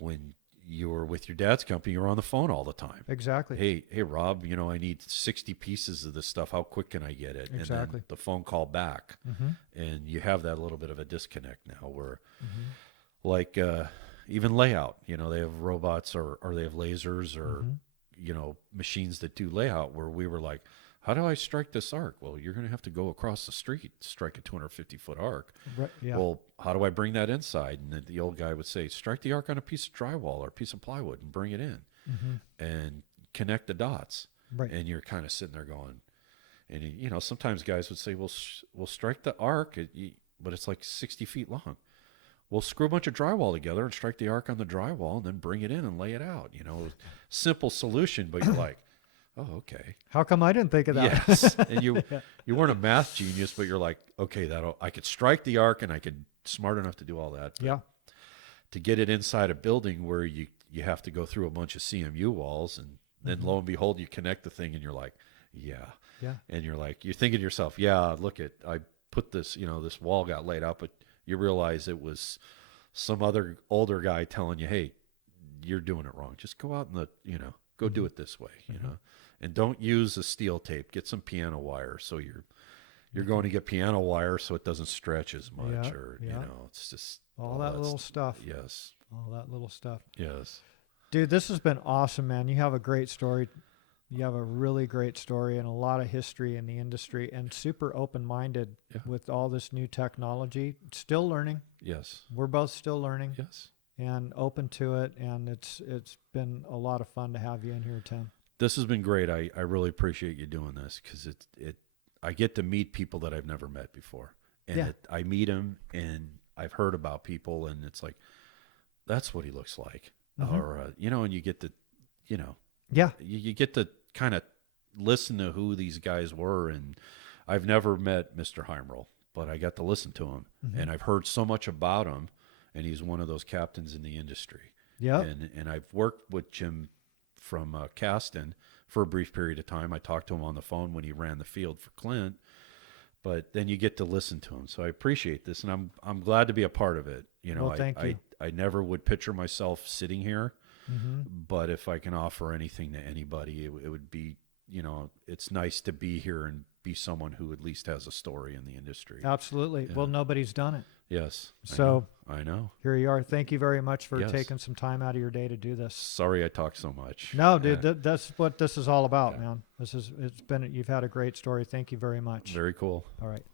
when you were with your dad's company, you were on the phone all the time. Exactly. Hey, Rob, I need 60 pieces of this stuff. How quick can I get it? Exactly. And then the phone call back. Mm-hmm. And you have that little bit of a disconnect now where, like, even layout, they have robots or they have lasers or, machines that do layout, where we were like, how do I strike this arc? Well, you're going to have to go across the street, strike a 250-foot arc. Right. Yeah. Well, how do I bring that inside? And then the old guy would say, strike the arc on a piece of drywall or a piece of plywood and bring it in and connect the dots. Right. And you're kind of sitting there going, and sometimes guys would say, well, we'll strike the arc, but it's like 60 feet long. We'll screw a bunch of drywall together and strike the arc on the drywall and then bring it in and lay it out. Simple solution, but you're like, oh, okay. How come I didn't think of that? Yes. And you weren't a math genius, but you're like, okay, I could strike the arc and I could smart enough to do all that. But Yeah. to get it inside a building where you have to go through a bunch of CMU walls, and then lo and behold, you connect the thing and you're like, yeah. Yeah. And you're thinking to yourself, yeah, look I put this, this wall got laid out, but you realize it was some other older guy telling you, hey, you're doing it wrong. Just go out and go do it this way, and don't use a steel tape. Get some piano wire. So you're going to get piano wire so it doesn't stretch as much, Yeah, or, yeah. it's just All that little stuff. Yes. All that little stuff. Yes. Dude, this has been awesome, man. You have a great story. You have a really great story and a lot of history in the industry, and super open-minded with all this new technology. Still learning. Yes. We're both still learning. Yes. And open to it, and it's been a lot of fun to have you in here, Tim. This has been great. I really appreciate you doing this, because I get to meet people that I've never met before, and I meet them, and I've heard about people, and it's like, that's what he looks like, or and you get to, you get to kind of listen to who these guys were, and I've never met Mr. Heimrel, but I got to listen to him, and I've heard so much about him, and he's one of those captains in the industry. Yeah. And I've worked with Jim from Caston for a brief period of time. I talked to him on the phone when he ran the field for Clint, but then you get to listen to him. So I appreciate this, and I'm glad to be a part of it. Well, thank you. I never would picture myself sitting here, but if I can offer anything to anybody, it would be, it's nice to be here and be someone who at least has a story in the industry. Absolutely. Yeah. Well, nobody's done it. Yes. So I know. here you are. Thank you very much for Yes. taking some time out of your day to do this. Sorry I talk so much. No, dude, Yeah. that's what this is all about, Yeah. man. You've had a great story. Thank you very much. Very cool. All right.